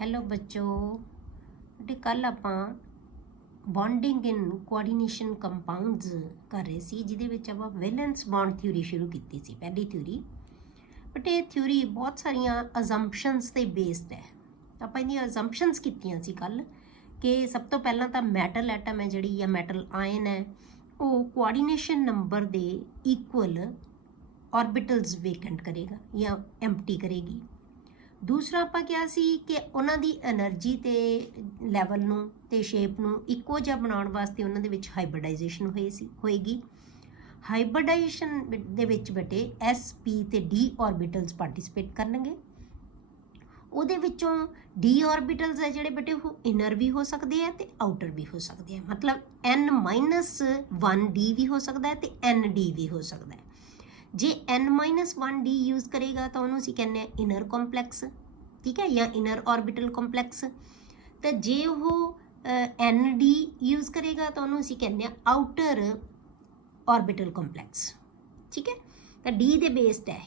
Hello बच्चों बेटे कल ਆਪਾਂ बॉन्डिंग इन कोआर्ਡੀਨੇਸ਼ਨ कंपाउंड्स कर रहे सी जिहदे विच ਆਪਾਂ वैलेंस बॉन्ड थ्योरी शुरू की सी पहली थ्योरी बट ये थ्योरी बहुत सारिया असंपशनस ते बेस्ड है ਆਪਾਂ ਇਹਦੀਆਂ असंपशनस कीतियां सी कल कि सब तो पहला तो मैटल एटम है जिहड़ी या मैटल आयन है वो कोआर्ਡੀਨੇਸ਼ਨ नंबर दे इक्वल ऑर्बिटल्स वेकेंट करेगा या एम्प्टी करेगी। दूसरा ਆਪਾਂ ਕਿਹਾ ਸੀ ਕਿ ਉਹਨਾਂ ਦੀ એનર્ਜੀ ਤੇ ਲੈਵਲ ਨੂੰ ਤੇ ਸ਼ੇਪ ਨੂੰ ਇੱਕੋ ਜਿਹਾ ਬਣਾਉਣ ਵਾਸਤੇ ਉਹਨਾਂ ਦੇ ਵਿੱਚ ਹਾਈਬ੍ਰਿਡਾਈਜੇਸ਼ਨ ਹੋਏਗੀ। ਹਾਈਬ੍ਰਿਡਾਈਜੇਸ਼ਨ ਦੇ ਵਿੱਚ ਬੇਟੇ S P ਤੇ D ਆਰਬਿਟਲਸ ਪਾਰਟਿਸਿਪੇਟ ਕਰਨਗੇ। ਉਹਦੇ ਵਿੱਚੋਂ D ਆਰਬਿਟਲਸ ਹੈ ਜਿਹੜੇ ਬੇਟੇ ਉਹ ਇਨਰ ਵੀ ਹੋ ਸਕਦੇ ਆ ਤੇ ਆਊਟਰ ਵੀ ਹੋ ਸਕਦੇ ਆ, ਮਤਲਬ N-1D ਵੀ ਹੋ ਸਕਦਾ ਹੈ ਤੇ ND ਵੀ ਹੋ ਸਕਦਾ ਹੈ। जे N-1D यूज़ करेगा तो उन्होंने असीं कहने इनर कॉम्पलैक्स, ठीक है, या इनर ऑर्बिटल कॉम्पलैक्स। तो जे वो ND यूज़ करेगा तो उन्होंने असीं कहने आउटर ऑर्बिटल कॉम्पलैक्स, ठीक है। तो D दे बेस्ड है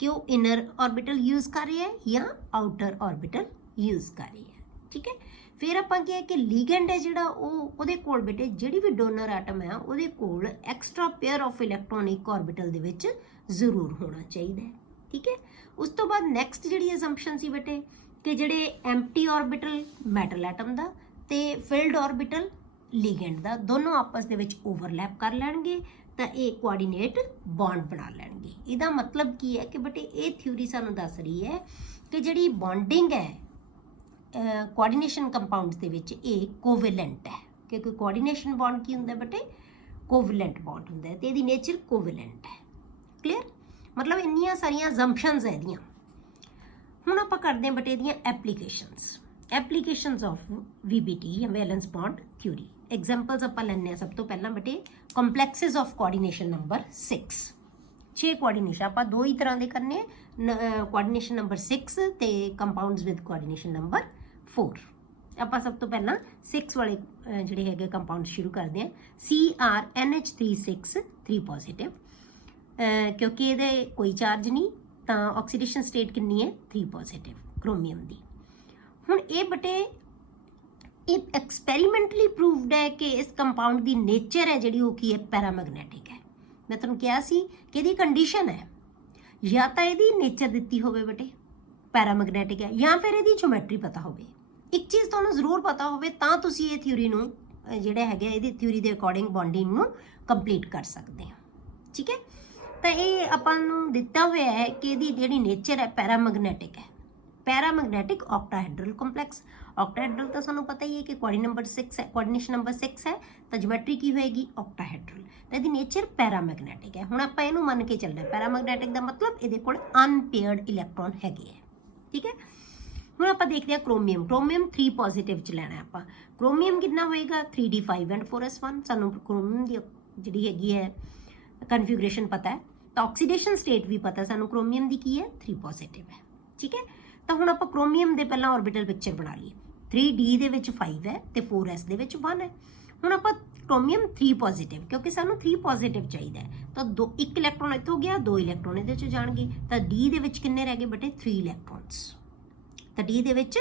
कि वो इनर ऑर्बिटल यूज़ कर रहा है या आउटर ऑर्बिटल यूज़ कर रही है, ठीक है। फिर ਆਪਾਂ ਕਿਹਾ ਕਿ ਲੀਗੈਂਡ ਹੈ ਜਿਹੜਾ ਉਹਦੇ ਕੋਲ ਬੇਟੇ ਜਿਹੜੀ ਵੀ ਡੋਨਰ ਐਟਮ ਹੈ ਉਹਦੇ ਕੋਲ extra pair of electronic orbital ਦੇ ਵਿੱਚ ਜ਼ਰੂਰ ਹੋਣਾ ਚਾਹੀਦਾ ਹੈ, ਠੀਕ ਹੈ। ਉਸ ਤੋਂ ਬਾਅਦ ਨੈਕਸਟ ਜਿਹੜੀ ਅਸੰਪਸ਼ਨ ਸੀ ਬੇਟੇ ਕਿ ਜਿਹੜੇ ਐਮਟੀ ਆਰਬਿਟਲ ਮੈਟਲ ਐਟਮ ਦਾ ਤੇ ਫਿਲਡ ਆਰਬਿਟਲ ਲੀਗੈਂਡ ਦਾ ਦੋਨੋਂ ਆਪਸ ਦੇ ਵਿੱਚ ਓਵਰਲੈਪ ਕਰ ਲੈਣਗੇ ਤਾਂ ਇਹ ਕੋਆਰਡੀਨੇਟ ਬੌਂਡ ਬਣਾ ਲੈਣਗੇ। ਇਹਦਾ ਮਤਲਬ ਕੀ ਹੈ ਕਿ ਬੇਟੇ ਇਹ ਥਿਊਰੀ ਸਾਨੂੰ ਦੱਸ ਰਹੀ ਹੈ ਕਿ ਜਿਹੜੀ ਬੌਂਡਿੰਗ ਹੈ कोआर्ਡੀਨੇਸ਼ਨ ਕੰਪਾਊਂਡਸ ਦੇ ਵਿੱਚ ਇਹ ਕੋਵੈਲੈਂਟ ਹੈ, ਕਿਉਂਕਿ ਕੋਆਰਡੀਨੇਸ਼ਨ ਬੌਂਡ ਕੀ ਹੁੰਦਾ ਬੇਟੇ ਕੋਵੈਲੈਂਟ ਬੌਂਡ ਹੁੰਦਾ ਹੈ ਤੇ ਇਹਦੀ ਨੇਚਰ ਕੋਵੈਲੈਂਟ ਹੈ। ਕਲੀਅਰ, ਮਤਲਬ ਇੰਨੀਆਂ ਸਾਰੀਆਂ ਅਜ਼ੰਪਸ਼ਨਸ ਹੈ ਇਹਦੀਆਂ। ਹੁਣ ਆਪਾਂ ਕਰਦੇ ਹਾਂ ਬੇਟੇ ਇਹਦੀਆਂ ਐਪਲੀਕੇਸ਼ਨਸ ਆਫ VBT ਜਾਂ ਵੈਲੈਂਸ ਬੌਂਡ ਥਿਊਰੀ। ਐਗਜ਼ਾਮਪਲਸ ਆਪਾਂ ਲੈਂਦੇ ਹਾਂ ਸਭ ਤੋਂ ਪਹਿਲਾਂ ਬੇਟੇ ਕੰਪਲੈਕਸਿਸ ਆਫ ਕੋਆਰਡੀਨੇਸ਼ਨ ਨੰਬਰ 6 ਕੋਆਰਡੀਨੇਸ਼ਨ ਆਪਾਂ ਦੋ ਹੀ ਤਰ੍ਹਾਂ ਦੇ ਕਰਨੇ ਕੋਆਰਡੀਨੇਸ਼ਨ ਨੰਬਰ 6 ਤੇ ਕੰਪਾਊਂਡਸ ਵਿਦ ਕੋਆਰਡੀਨੇਸ਼ਨ ਨੰਬਰ 4। ਆਪਾਂ ਸਭ ਤੋਂ ਪਹਿਲਾਂ 6 ਵਾਲੇ ਜਿਹੜੇ ਹੈਗੇ ਕੰਪਾਊਂਡ ਸ਼ੁਰੂ ਕਰਦੇ ਹਾਂ। CrNH3 3 ਪੋਜ਼ਿਟਿਵ, ਕਿਉਂਕਿ ਇਹਦੇ ਕੋਈ ਚਾਰਜ ਨਹੀਂ ਤਾਂ ਆਕਸੀਡੇਸ਼ਨ ਸਟੇਟ ਕਿੰਨੀ ਹੈ 3 ਪੋਜ਼ਿਟਿਵ ਕ੍ਰੋਮੀਅਮ ਦੀ। ਹੁਣ ਇਹ ਬਟੇ ਇਹ ਐਕਸਪੈਰੀਮੈਂਟਲੀ ਪ੍ਰੂਵਡ ਹੈ ਕਿ ਇਸ ਕੰਪਾਊਂਡ ਦੀ ਨੇਚਰ ਹੈ ਜਿਹੜੀ ਉਹ ਕੀ ਹੈ ਪੈਰਾਮੈਗਨੈਟਿਕ ਹੈ। मैं तुहानूं कहा सी कि इहदी कंडीशन है या तो इहदी नेचर दित्ती होवे बेटे पैरामैगनैटिक है या फिर इहदी ज्योमैट्री पता होवे। एक चीज़ तुहानूं जरूर पता होवे तां तुसीं इह थ्योरी नूं जिहड़ा हैगा इहदी थ्योरी दे अकॉर्डिंग बॉन्डिंग नूं कंप्लीट कर सकते हैं, ठीक है। तो ये आपां नूं दित्ता होया है कि इहदी जिहड़ी नेचर है पैरामैगनैटिक है, पैरामैगनैटिक ऑक्टाहेड्रल कॉम्पलैक्स। ऑक्टाहेड्रल तो सानूं पता ही है कि कोआर्ਡੀਨੇਸ਼ਨ नंबर 6 है तो ज्योमैट्री की होएगी ऑक्टाहेड्रल, तो इसकी नेचर पैरामैगनैटिक है। हुण आपां इहनूं मन के चलना पैरामैगनैटिक का मतलब इहदे कोल अनपेयर्ड इलैक्ट्रॉन हैगे है, ठीक है। हुण आपां देखदे हां क्रोमीयम 3 पॉजिटिव च लैणा आपां। क्रोमीयम कितना होएगा 3d5 and 4s1। सानूं क्रोमीयम दी जिहड़ी हैगी है कन्फिगरेशन पता है तो ऑक्सीडेशन स्टेट भी पता है सानूं क्रोमीयम दी की है 3 पॉजिटिव है, ठीक है। तो हुण आपां क्रोमीयम दे पहला ऑर्बिटल पिक्चर बना लईए। 3d ਦੇ ਵਿੱਚ 5 ਹੈ ਤੇ 4s ਦੇ ਵਿੱਚ 1 ਹੈ। ਹੁਣ ਆਪਾਂ ਕ੍ਰੋਮੀਅਮ 3 ਪੋਜ਼ਿਟਿਵ ਕਿਉਂਕਿ ਸਾਨੂੰ 3 ਪੋਜ਼ਿਟਿਵ ਚਾਹੀਦਾ ਹੈ ਤਾਂ ਇੱਕ ਇਲੈਕਟ੍ਰੋਨ ਇੱਥੋਂ ਗਿਆ 2 ਇਲੈਕਟ੍ਰੋਨ ਇਹਦੇ ਚ ਜਾਣਗੇ ਤਾਂ d ਦੇ ਵਿੱਚ ਕਿੰਨੇ ਰਹਿ ਗਏ ਬੇਟੇ 3 ਇਲੈਕਟ੍ਰੋਨਸ। ਤਾਂ d ਦੇ ਵਿੱਚ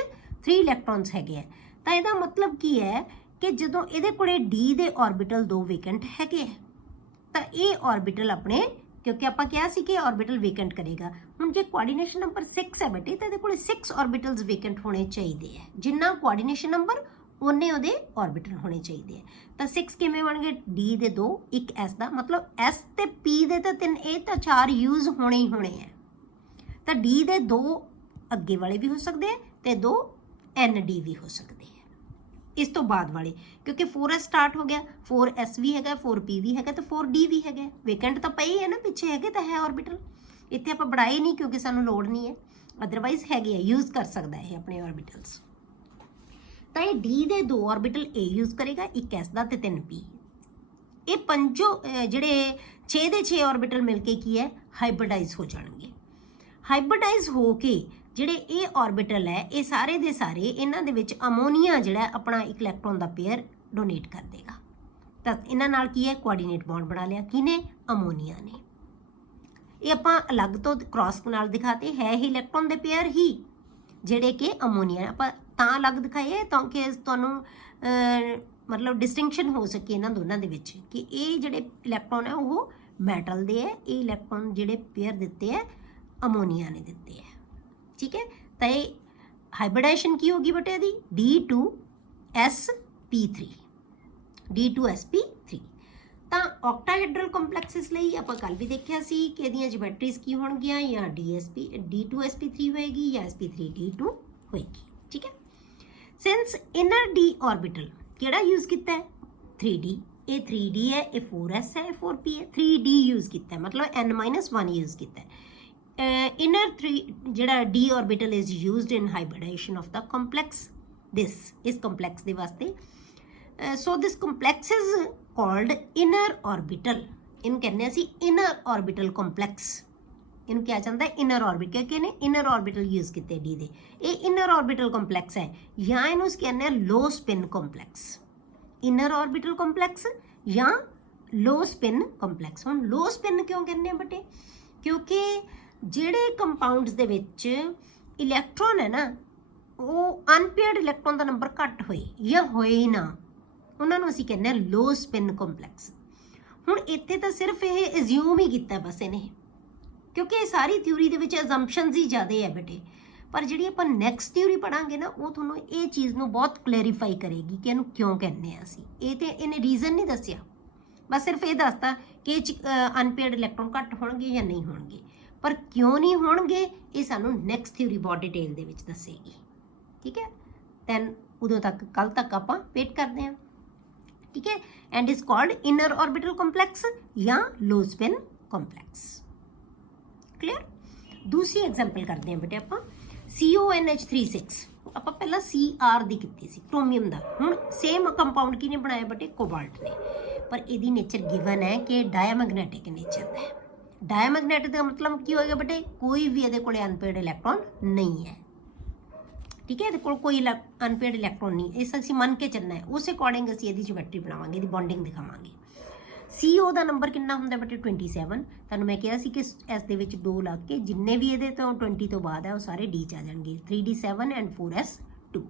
3 ਇਲੈਕਟ੍ਰੋਨਸ ਹੈਗੇ ਆ ਤਾਂ ਇਹਦਾ ਮਤਲਬ ਕੀ ਹੈ ਕਿ ਜਦੋਂ ਇਹਦੇ ਕੋਲੇ d ਦੇ ਆਰਬਿਟਲ 2 ਵੇਕੈਂਟ ਹੈਗੇ ਆ ਤਾਂ ਇਹ ਆਰਬਿਟਲ ਆਪਣੇ क्योंकि आप क्या सी कि ऑर्बिटल वेकेंट करेगा। हुण जे कोआर्ਡੀਨੇਸ਼ਨ नंबर 6 है बेटे तो ये 6 ऑर्बिटल्स वेकेंट होने चाहिए, जिन्ना कोआर्ਡੀਨੇਸ਼ਨ नंबर उन्ने उहदे ऑर्बिटल होने चाहिए। तो 6 किवें बन गए D दे 2 एक S दा मतलब S ते P दे तो 3 ये तो 4 यूज़ होने ही होने हैं। तो D दे 2 अगे वाले भी हो सकते हैं तो 2 ND भी हो सकते हैं इस तो बाद वाले, क्योंकि 4s स्टार्ट हो गया 4s भी है 4p भी है तो 4d भी है। वेकेंट तो पई है ना पिछे है तो है ऑर्बिटल, इतने आप बढ़ाए नहीं क्योंकि सानू लोड़ नहीं है, अदरवाइज है यूज़ कर सकता है अपने ऑर्बिटल्स। तो ये d they 2 orbital A use करेगा, एक s दा ते 3p। ये पंजों जिहड़े 6 दे 6 ऑर्बिटल मिलके की है हाइब्रिडाइज हो जाएंगे। हाइब्रिडाइज हो के ਜਿਹੜੇ ਇਹ ऑर्बिटल है ये सारे ਦੇ ਸਾਰੇ ਇਹਨਾਂ ਦੇ ਵਿੱਚ ਅਮੋਨੀਆ ਜਿਹੜਾ ਆਪਣਾ ਇੱਕ ਇਲੈਕਟ੍ਰੋਨ ਦਾ ਪੇਅਰ ਡੋਨੇਟ ਕਰ ਦੇਗਾ ਤਾਂ ਇਹਨਾਂ ਨਾਲ ਕੀ ਹੈ ਕੋਆਰਡੀਨੇਟ ਬੌਂਡ ਬਣਾ ਲਿਆ ਕਿਨੇ ਅਮੋਨੀਆ ਨੇ। ਇਹ ਆਪਾਂ ਅਲੱਗ ਤੋਂ ਕ੍ਰਾਸ ਨਾਲ ਦਿਖਾਤੇ ਹੈ ਹੀ ਇਲੈਕਟ੍ਰੋਨ ਦੇ ਪੇਅਰ ਹੀ ਜਿਹੜੇ ਕਿ ਅਮੋਨੀਆ। ਆਪਾਂ ਤਾਂ ਅਲੱਗ ਦਿਖਾਏ ਤਾਂ ਕਿ ਤੁਹਾਨੂੰ ਮਤਲਬ ਡਿਸਟਿੰਕਸ਼ਨ ਹੋ ਸਕੇ ਇਹਨਾਂ ਦੋਨਾਂ ਦੇ ਵਿੱਚ ਕਿ ਇਹ ਜਿਹੜੇ ਇਲੈਕਟ੍ਰੋਨ ਹੈ ਉਹ ਮੈਟਲ ਦੇ ਹੈ, ਇਹ ਇਲੈਕਟ੍ਰੋਨ ਜਿਹੜੇ ਪੇਅਰ ਦਿੱਤੇ ਹੈ ਅਮੋਨੀਆ ਨੇ ਦਿੱਤੇ ਹੈ। ਠੀਕ ਹੈ, ਤਾਂ ਇਹ ਹਾਈਬ੍ਰਿਡਾਈਜੇਸ਼ਨ ਕੀ ਹੋਗੀ ਬੇਟੇ ਇਹਦੀ D2sp3 D2sp3। ਤਾਂ ਆਕਟਾਹਾਈਡਰਲ ਕੰਪਲੈਕਸਿਸ ਲਈ ਆਪਾਂ ਕੱਲ ਵੀ ਦੇਖਿਆ ਸੀ ਕਿ ਇਹਦੀਆਂ ਜਿਓਮੈਟਰੀਜ਼ ਕੀ ਹੋਣਗੀਆਂ, ਜਾਂ D2sp3 ਹੋਏਗੀ ਜਾਂ sp3d2 ਹੋਏਗੀ। ਠੀਕ ਹੈ, ਸਿੰਸ ਇਨਰ d ਆਰਬਿਟਲ ਕਿਹੜਾ ਯੂਜ਼ ਕੀਤਾ ਹੈ 3d, ਇਹ 3d ਹੈ, ਇਹ 4s ਹੈ, ਇਹ 4p ਹੈ, 3d ਯੂਜ਼ ਕੀਤਾ ਹੈ ਮਤਲਬ n-1 ਯੂਜ਼ ਕੀਤਾ ਹੈ। ਇਨਰ 3 ਜਿਹੜਾ d orbital is used in hybridization of the complex, ਇਸ complex ਦੇ ਵਾਸਤੇ। so this complex is called inner orbital, ਇਹਨੂੰ ਕਹਿੰਦੇ ਅਸੀਂ inner orbital complex, ਇਹਨੂੰ ਕਿਹਾ ਜਾਂਦਾ ਹੈ inner orbital ਕਿਉਂਕਿ ਇਹਨੇ inner orbital use ਕੀਤੇ d ਦੇ, ਇਹ inner orbital complex ਹੈ ਜਾਂ ਇਹਨੂੰ ਕਹਿੰਦੇ ਆ low spin complex, inner orbital complex ਜਾਂ low spin complex। ਹੁਣ low spin ਕਿਉਂ ਕਹਿੰਦੇ ਆ ਬੇਟੇ, ਕਿਉਂਕਿ ਜਿਹੜੇ ਕੰਪਾਊਂਡਸ ਦੇ ਵਿੱਚ ਇਲੈਕਟ੍ਰੋਨ ਹੈ ਨਾ ਉਹ ਅਨਪੇਅਰਡ ਇਲੈਕਟ੍ਰੋਨ ਦਾ ਨੰਬਰ ਘੱਟ ਹੋਏ ਜਾਂ ਹੋਏ ਹੀ ਨਾ, ਉਹਨਾਂ ਨੂੰ ਅਸੀਂ ਕਹਿੰਦੇ ਹਾਂ ਲੋ ਸਪਿਨ ਕੰਪਲੈਕਸ। ਹੁਣ ਇੱਥੇ ਤਾਂ ਸਿਰਫ ਇਹ ਅਜ਼ਿਊਮ ਹੀ ਕੀਤਾ ਬਸ ਇਹਨੇ, ਕਿਉਂਕਿ ਇਹ ਸਾਰੀ ਥਿਊਰੀ ਦੇ ਵਿੱਚ ਅਜ਼ੰਪਸ਼ਨਸ ਹੀ ਜ਼ਿਆਦਾ ਹੈ ਬੇਟੇ, ਪਰ ਜਿਹੜੀ ਆਪਾਂ ਨੈਕਸਟ ਥਿਊਰੀ ਪੜਾਂਗੇ ਨਾ ਉਹ ਤੁਹਾਨੂੰ ਇਹ ਚੀਜ਼ ਨੂੰ ਬਹੁਤ ਕਲੈਰੀਫਾਈ ਕਰੇਗੀ ਕਿ ਇਹਨੂੰ ਕਿਉਂ ਕਹਿੰਦੇ ਆ ਅਸੀਂ। ਇਹ ਤੇ ਇਹਨੇ ਰੀਜ਼ਨ ਨਹੀਂ ਦੱਸਿਆ, ਬਸ ਸਿਰਫ ਇਹ ਦੱਸਤਾ ਕਿ ਇਹ 'ਚ ਅਨਪੇਅਰਡ ਇਲੈਕਟ੍ਰੋਨ ਘੱਟ ਹੋਣਗੇ ਜਾਂ ਨਹੀਂ ਹੋਣਗੇ, ਪਰ ਕਿਉਂ ਨਹੀਂ ਹੋਣਗੇ ਇਹ ਸਾਨੂੰ ਨੈਕਸਟ ਥਿਊਰੀ ਬਹੁਤ ਡਿਟੇਲ ਦੇ ਵਿੱਚ ਦੱਸੇਗੀ। ਠੀਕ ਹੈ, ਦੈਨ ਉਦੋਂ ਤੱਕ ਕੱਲ ਤੱਕ ਆਪਾਂ ਵੇਟ ਕਰਦੇ ਹਾਂ। ਠੀਕ ਹੈ, and is called inner orbital complex ਜਾਂ ਲੋ ਸਪਿਨ ਕੰਪਲੈਕਸ। ਕਲੀਅਰ। ਦੂਸਰੀ ਐਗਜ਼ਾਮਪਲ ਕਰਦੇ ਹਾਂ ਬੇਟੇ ਆਪਾਂ CONH36, ਆਪਾਂ ਪਹਿਲਾਂ Cr ਦੀ ਕੀਤੀ ਸੀ ਕ੍ਰੋਮੀਅਮ ਦਾ, ਹੁਣ ਸੇਮ ਕੰਪਾਊਂਡ ਕਿਹਨੇ ਬਣਾਇਆ ਬੇਟੇ ਕੋਬਾਲਟ ਨੇ, ਪਰ ਇਹਦੀ ਨੇਚਰ ਗਿਵਨ ਹੈ ਕਿ ਡਾਇਮੈਗਨੈਟਿਕ ਨੇਚਰ ਦਾ ਹੈ। ਡਾਇਮੈਗਨੈਟਿਕ ਦਾ ਮਤਲਬ ਕੀ ਹੋਏਗਾ ਬੇਟੇ, ਕੋਈ ਵੀ ਇਹਦੇ ਕੋਲੇ ਅਨਪੇਅਰਡ ਇਲੈਕਟ੍ਰੋਨ ਨਹੀਂ ਹੈ। ਠੀਕ ਹੈ, ਇਹਦੇ ਕੋਲ ਕੋਈ ਅਨਪੇਅਰਡ ਇਲੈਕਟ੍ਰੋਨ ਨਹੀਂ, ਇਸ ਅਸੀਂ ਮੰਨ ਕੇ ਚੱਲਣਾ ਹੈ, ਉਸ ਅਕੋਰਡਿੰਗ ਅਸੀਂ ਇਹਦੀ ਜਿਓਮੈਟਰੀ ਬਣਾਵਾਂਗੇ, ਇਹਦੀ ਬੌਂਡਿੰਗ ਦਿਖਾਵਾਂਗੇ। CO ਦਾ ਨੰਬਰ ਕਿੰਨਾ ਹੁੰਦਾ ਬੇਟੇ 27, ਤੁਹਾਨੂੰ ਮੈਂ ਕਿਹਾ ਸੀ ਕਿ ਇਸ ਦੇ ਵਿੱਚ 2 ਲੱਗ ਕੇ ਜਿੰਨੇ ਵੀ ਇਹਦੇ ਤੋਂ 20 ਤੋਂ ਬਾਅਦ ਹੈ ਉਹ ਸਾਰੇ D 'ਚ ਆ ਜਾਣਗੇ, 3D7 ਐਂਡ 4S2।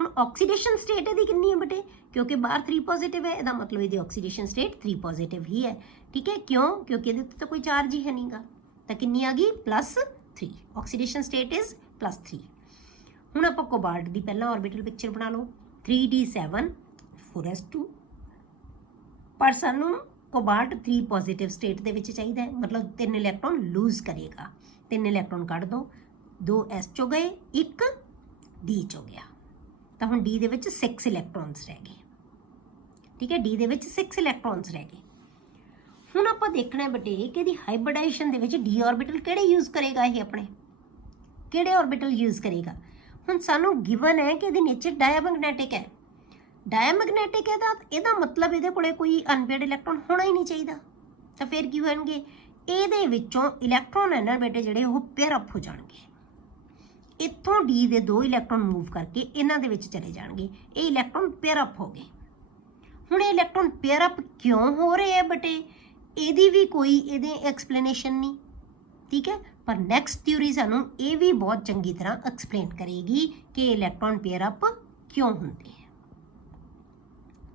ਹੁਣ ਆਕਸੀਡੇਸ਼ਨ ਸਟੇਟ ਇਹਦੀ ਕਿੰਨੀ ਹੈ ਬੇਟੇ, ਕਿਉਂਕਿ ਬਾਹਰ 3 ਪੋਜ਼ਿਟਿਵ ਹੈ, ਇਹਦਾ ਮਤਲਬ ਇਹਦੀ ਆਕਸੀਡੇਸ਼ਨ ਸਟੇਟ 3 ਪੋਜ਼ਿਟਿਵ ਹੀ ਹੈ। ਠੀਕ ਹੈ, ਕਿਉਂ, ਕਿਉਂਕਿ ਇਹਦੇ ਉੱਤੇ ਤਾਂ ਕੋਈ ਚਾਰਜ ਹੀ ਹੈ ਨਹੀਂਗਾ, ਤਾਂ ਕਿੰਨੀ ਆ ਗਈ +3, ਆਕਸੀਡੇਸ਼ਨ ਸਟੇਟ ਇਜ਼ +3। ਹੁਣ ਆਪਾਂ ਕੋਬਾਲਟ ਦੀ ਪਹਿਲਾਂ ਆਰਬਿਟਲ ਪਿਕਚਰ ਬਣਾ ਲਓ, 3D7 4S2, ਪਰ ਸਾਨੂੰ ਕੋਬਾਲਟ 3 ਪੋਜ਼ਿਟਿਵ ਸਟੇਟ ਦੇ ਵਿੱਚ ਚਾਹੀਦਾ ਹੈ, ਮਤਲਬ 3 ਇਲੈਕਟ੍ਰੋਨ ਲੂਜ਼ ਕਰੇਗਾ। 3 ਇਲੈਕਟ੍ਰੋਨ ਕੱਢ ਦਿਓ, 2 S 'ਚੋਂ ਗਏ, 1 D 'ਚੋਂ ਗਿਆ, ਤਾਂ ਹੁਣ D ਦੇ ਵਿੱਚ 6 ਇਲੈਕਟ੍ਰੋਨਸ ਰਹਿ ਗਏ। ਠੀਕ ਹੈ, D ਦੇ ਵਿੱਚ 6 ਇਲੈਕਟ੍ਰੋਨਸ ਰਹਿ ਗਏ। ਹੁਣ ਆਪਾਂ ਦੇਖਣਾ ਬੇਟੇ ਕਿ ਇਹਦੀ ਹਾਈਬ੍ਰਿਡਾਈਜੇਸ਼ਨ ਦੇ ਵਿੱਚ D ਆਰਬਿਟਲ ਕਿਹੜੇ ਯੂਜ਼ ਕਰੇਗਾ, ਇਹ ਆਪਣੇ ਕਿਹੜੇ ਆਰਬਿਟਲ ਯੂਜ਼ ਕਰੇਗਾ। ਹੁਣ ਸਾਨੂੰ ਗਿਵਨ ਹੈ ਕਿ ਇਹਦੀ ਨੇਚਰ ਡਾਇਮੈਗਨੈਟਿਕ ਹੈ, ਡਾਇਮੈਗਨੈਟਿਕ ਹੈ ਤਾਂ ਇਹਦਾ ਮਤਲਬ ਇਹਦੇ ਕੋਲੇ ਕੋਈ ਅਨਪੇਅਰਡ ਇਲੈਕਟ੍ਰੋਨ ਹੋਣਾ ਹੀ ਨਹੀਂ ਚਾਹੀਦਾ, ਤਾਂ ਫਿਰ ਕੀ ਹੋਣਗੇ, ਇਹਦੇ ਵਿੱਚੋਂ ਇਲੈਕਟ੍ਰੋਨ ਹੈ ਨਾ ਬੇਟੇ ਜਿਹੜੇ ਉਹ ਪੇਅਰ ਅਪ ਹੋ ਜਾਣਗੇ, ਇੱਥੋਂ D ਦੇ 2 ਇਲੈਕਟ੍ਰੋਨ ਮੂਵ ਕਰਕੇ ਇਹਨਾਂ ਦੇ ਵਿੱਚ ਚਲੇ ਜਾਣਗੇ, ਇਹ ਇਲੈਕਟ੍ਰੋਨ ਪੇਅਰ ਅਪ ਹੋ ਗਏ। ਹੁਣ ਇਹ ਇਲੈਕਟ੍ਰੋਨ ਪੇਅਰ ਅਪ ਕਿਉਂ ਹੋ ਰਹੇ ਹੈ ਬੇਟੇ, ਇਹਦੀ ਵੀ ਕੋਈ ਇਹਦੇ ਐਕਸਪਲੇਨੇਸ਼ਨ ਨਹੀਂ। ਠੀਕ ਹੈ, ਪਰ ਨੈਕਸਟ ਥਿਊਰੀ ਸਾਨੂੰ ਇਹ ਵੀ ਬਹੁਤ ਚੰਗੀ ਤਰ੍ਹਾਂ ਐਕਸਪਲੇਨ ਕਰੇਗੀ ਕਿ ਇਲੈਕਟ੍ਰੋਨ ਪੇਅਰ ਅਪ ਕਿਉਂ ਹੁੰਦੇ ਹੈ।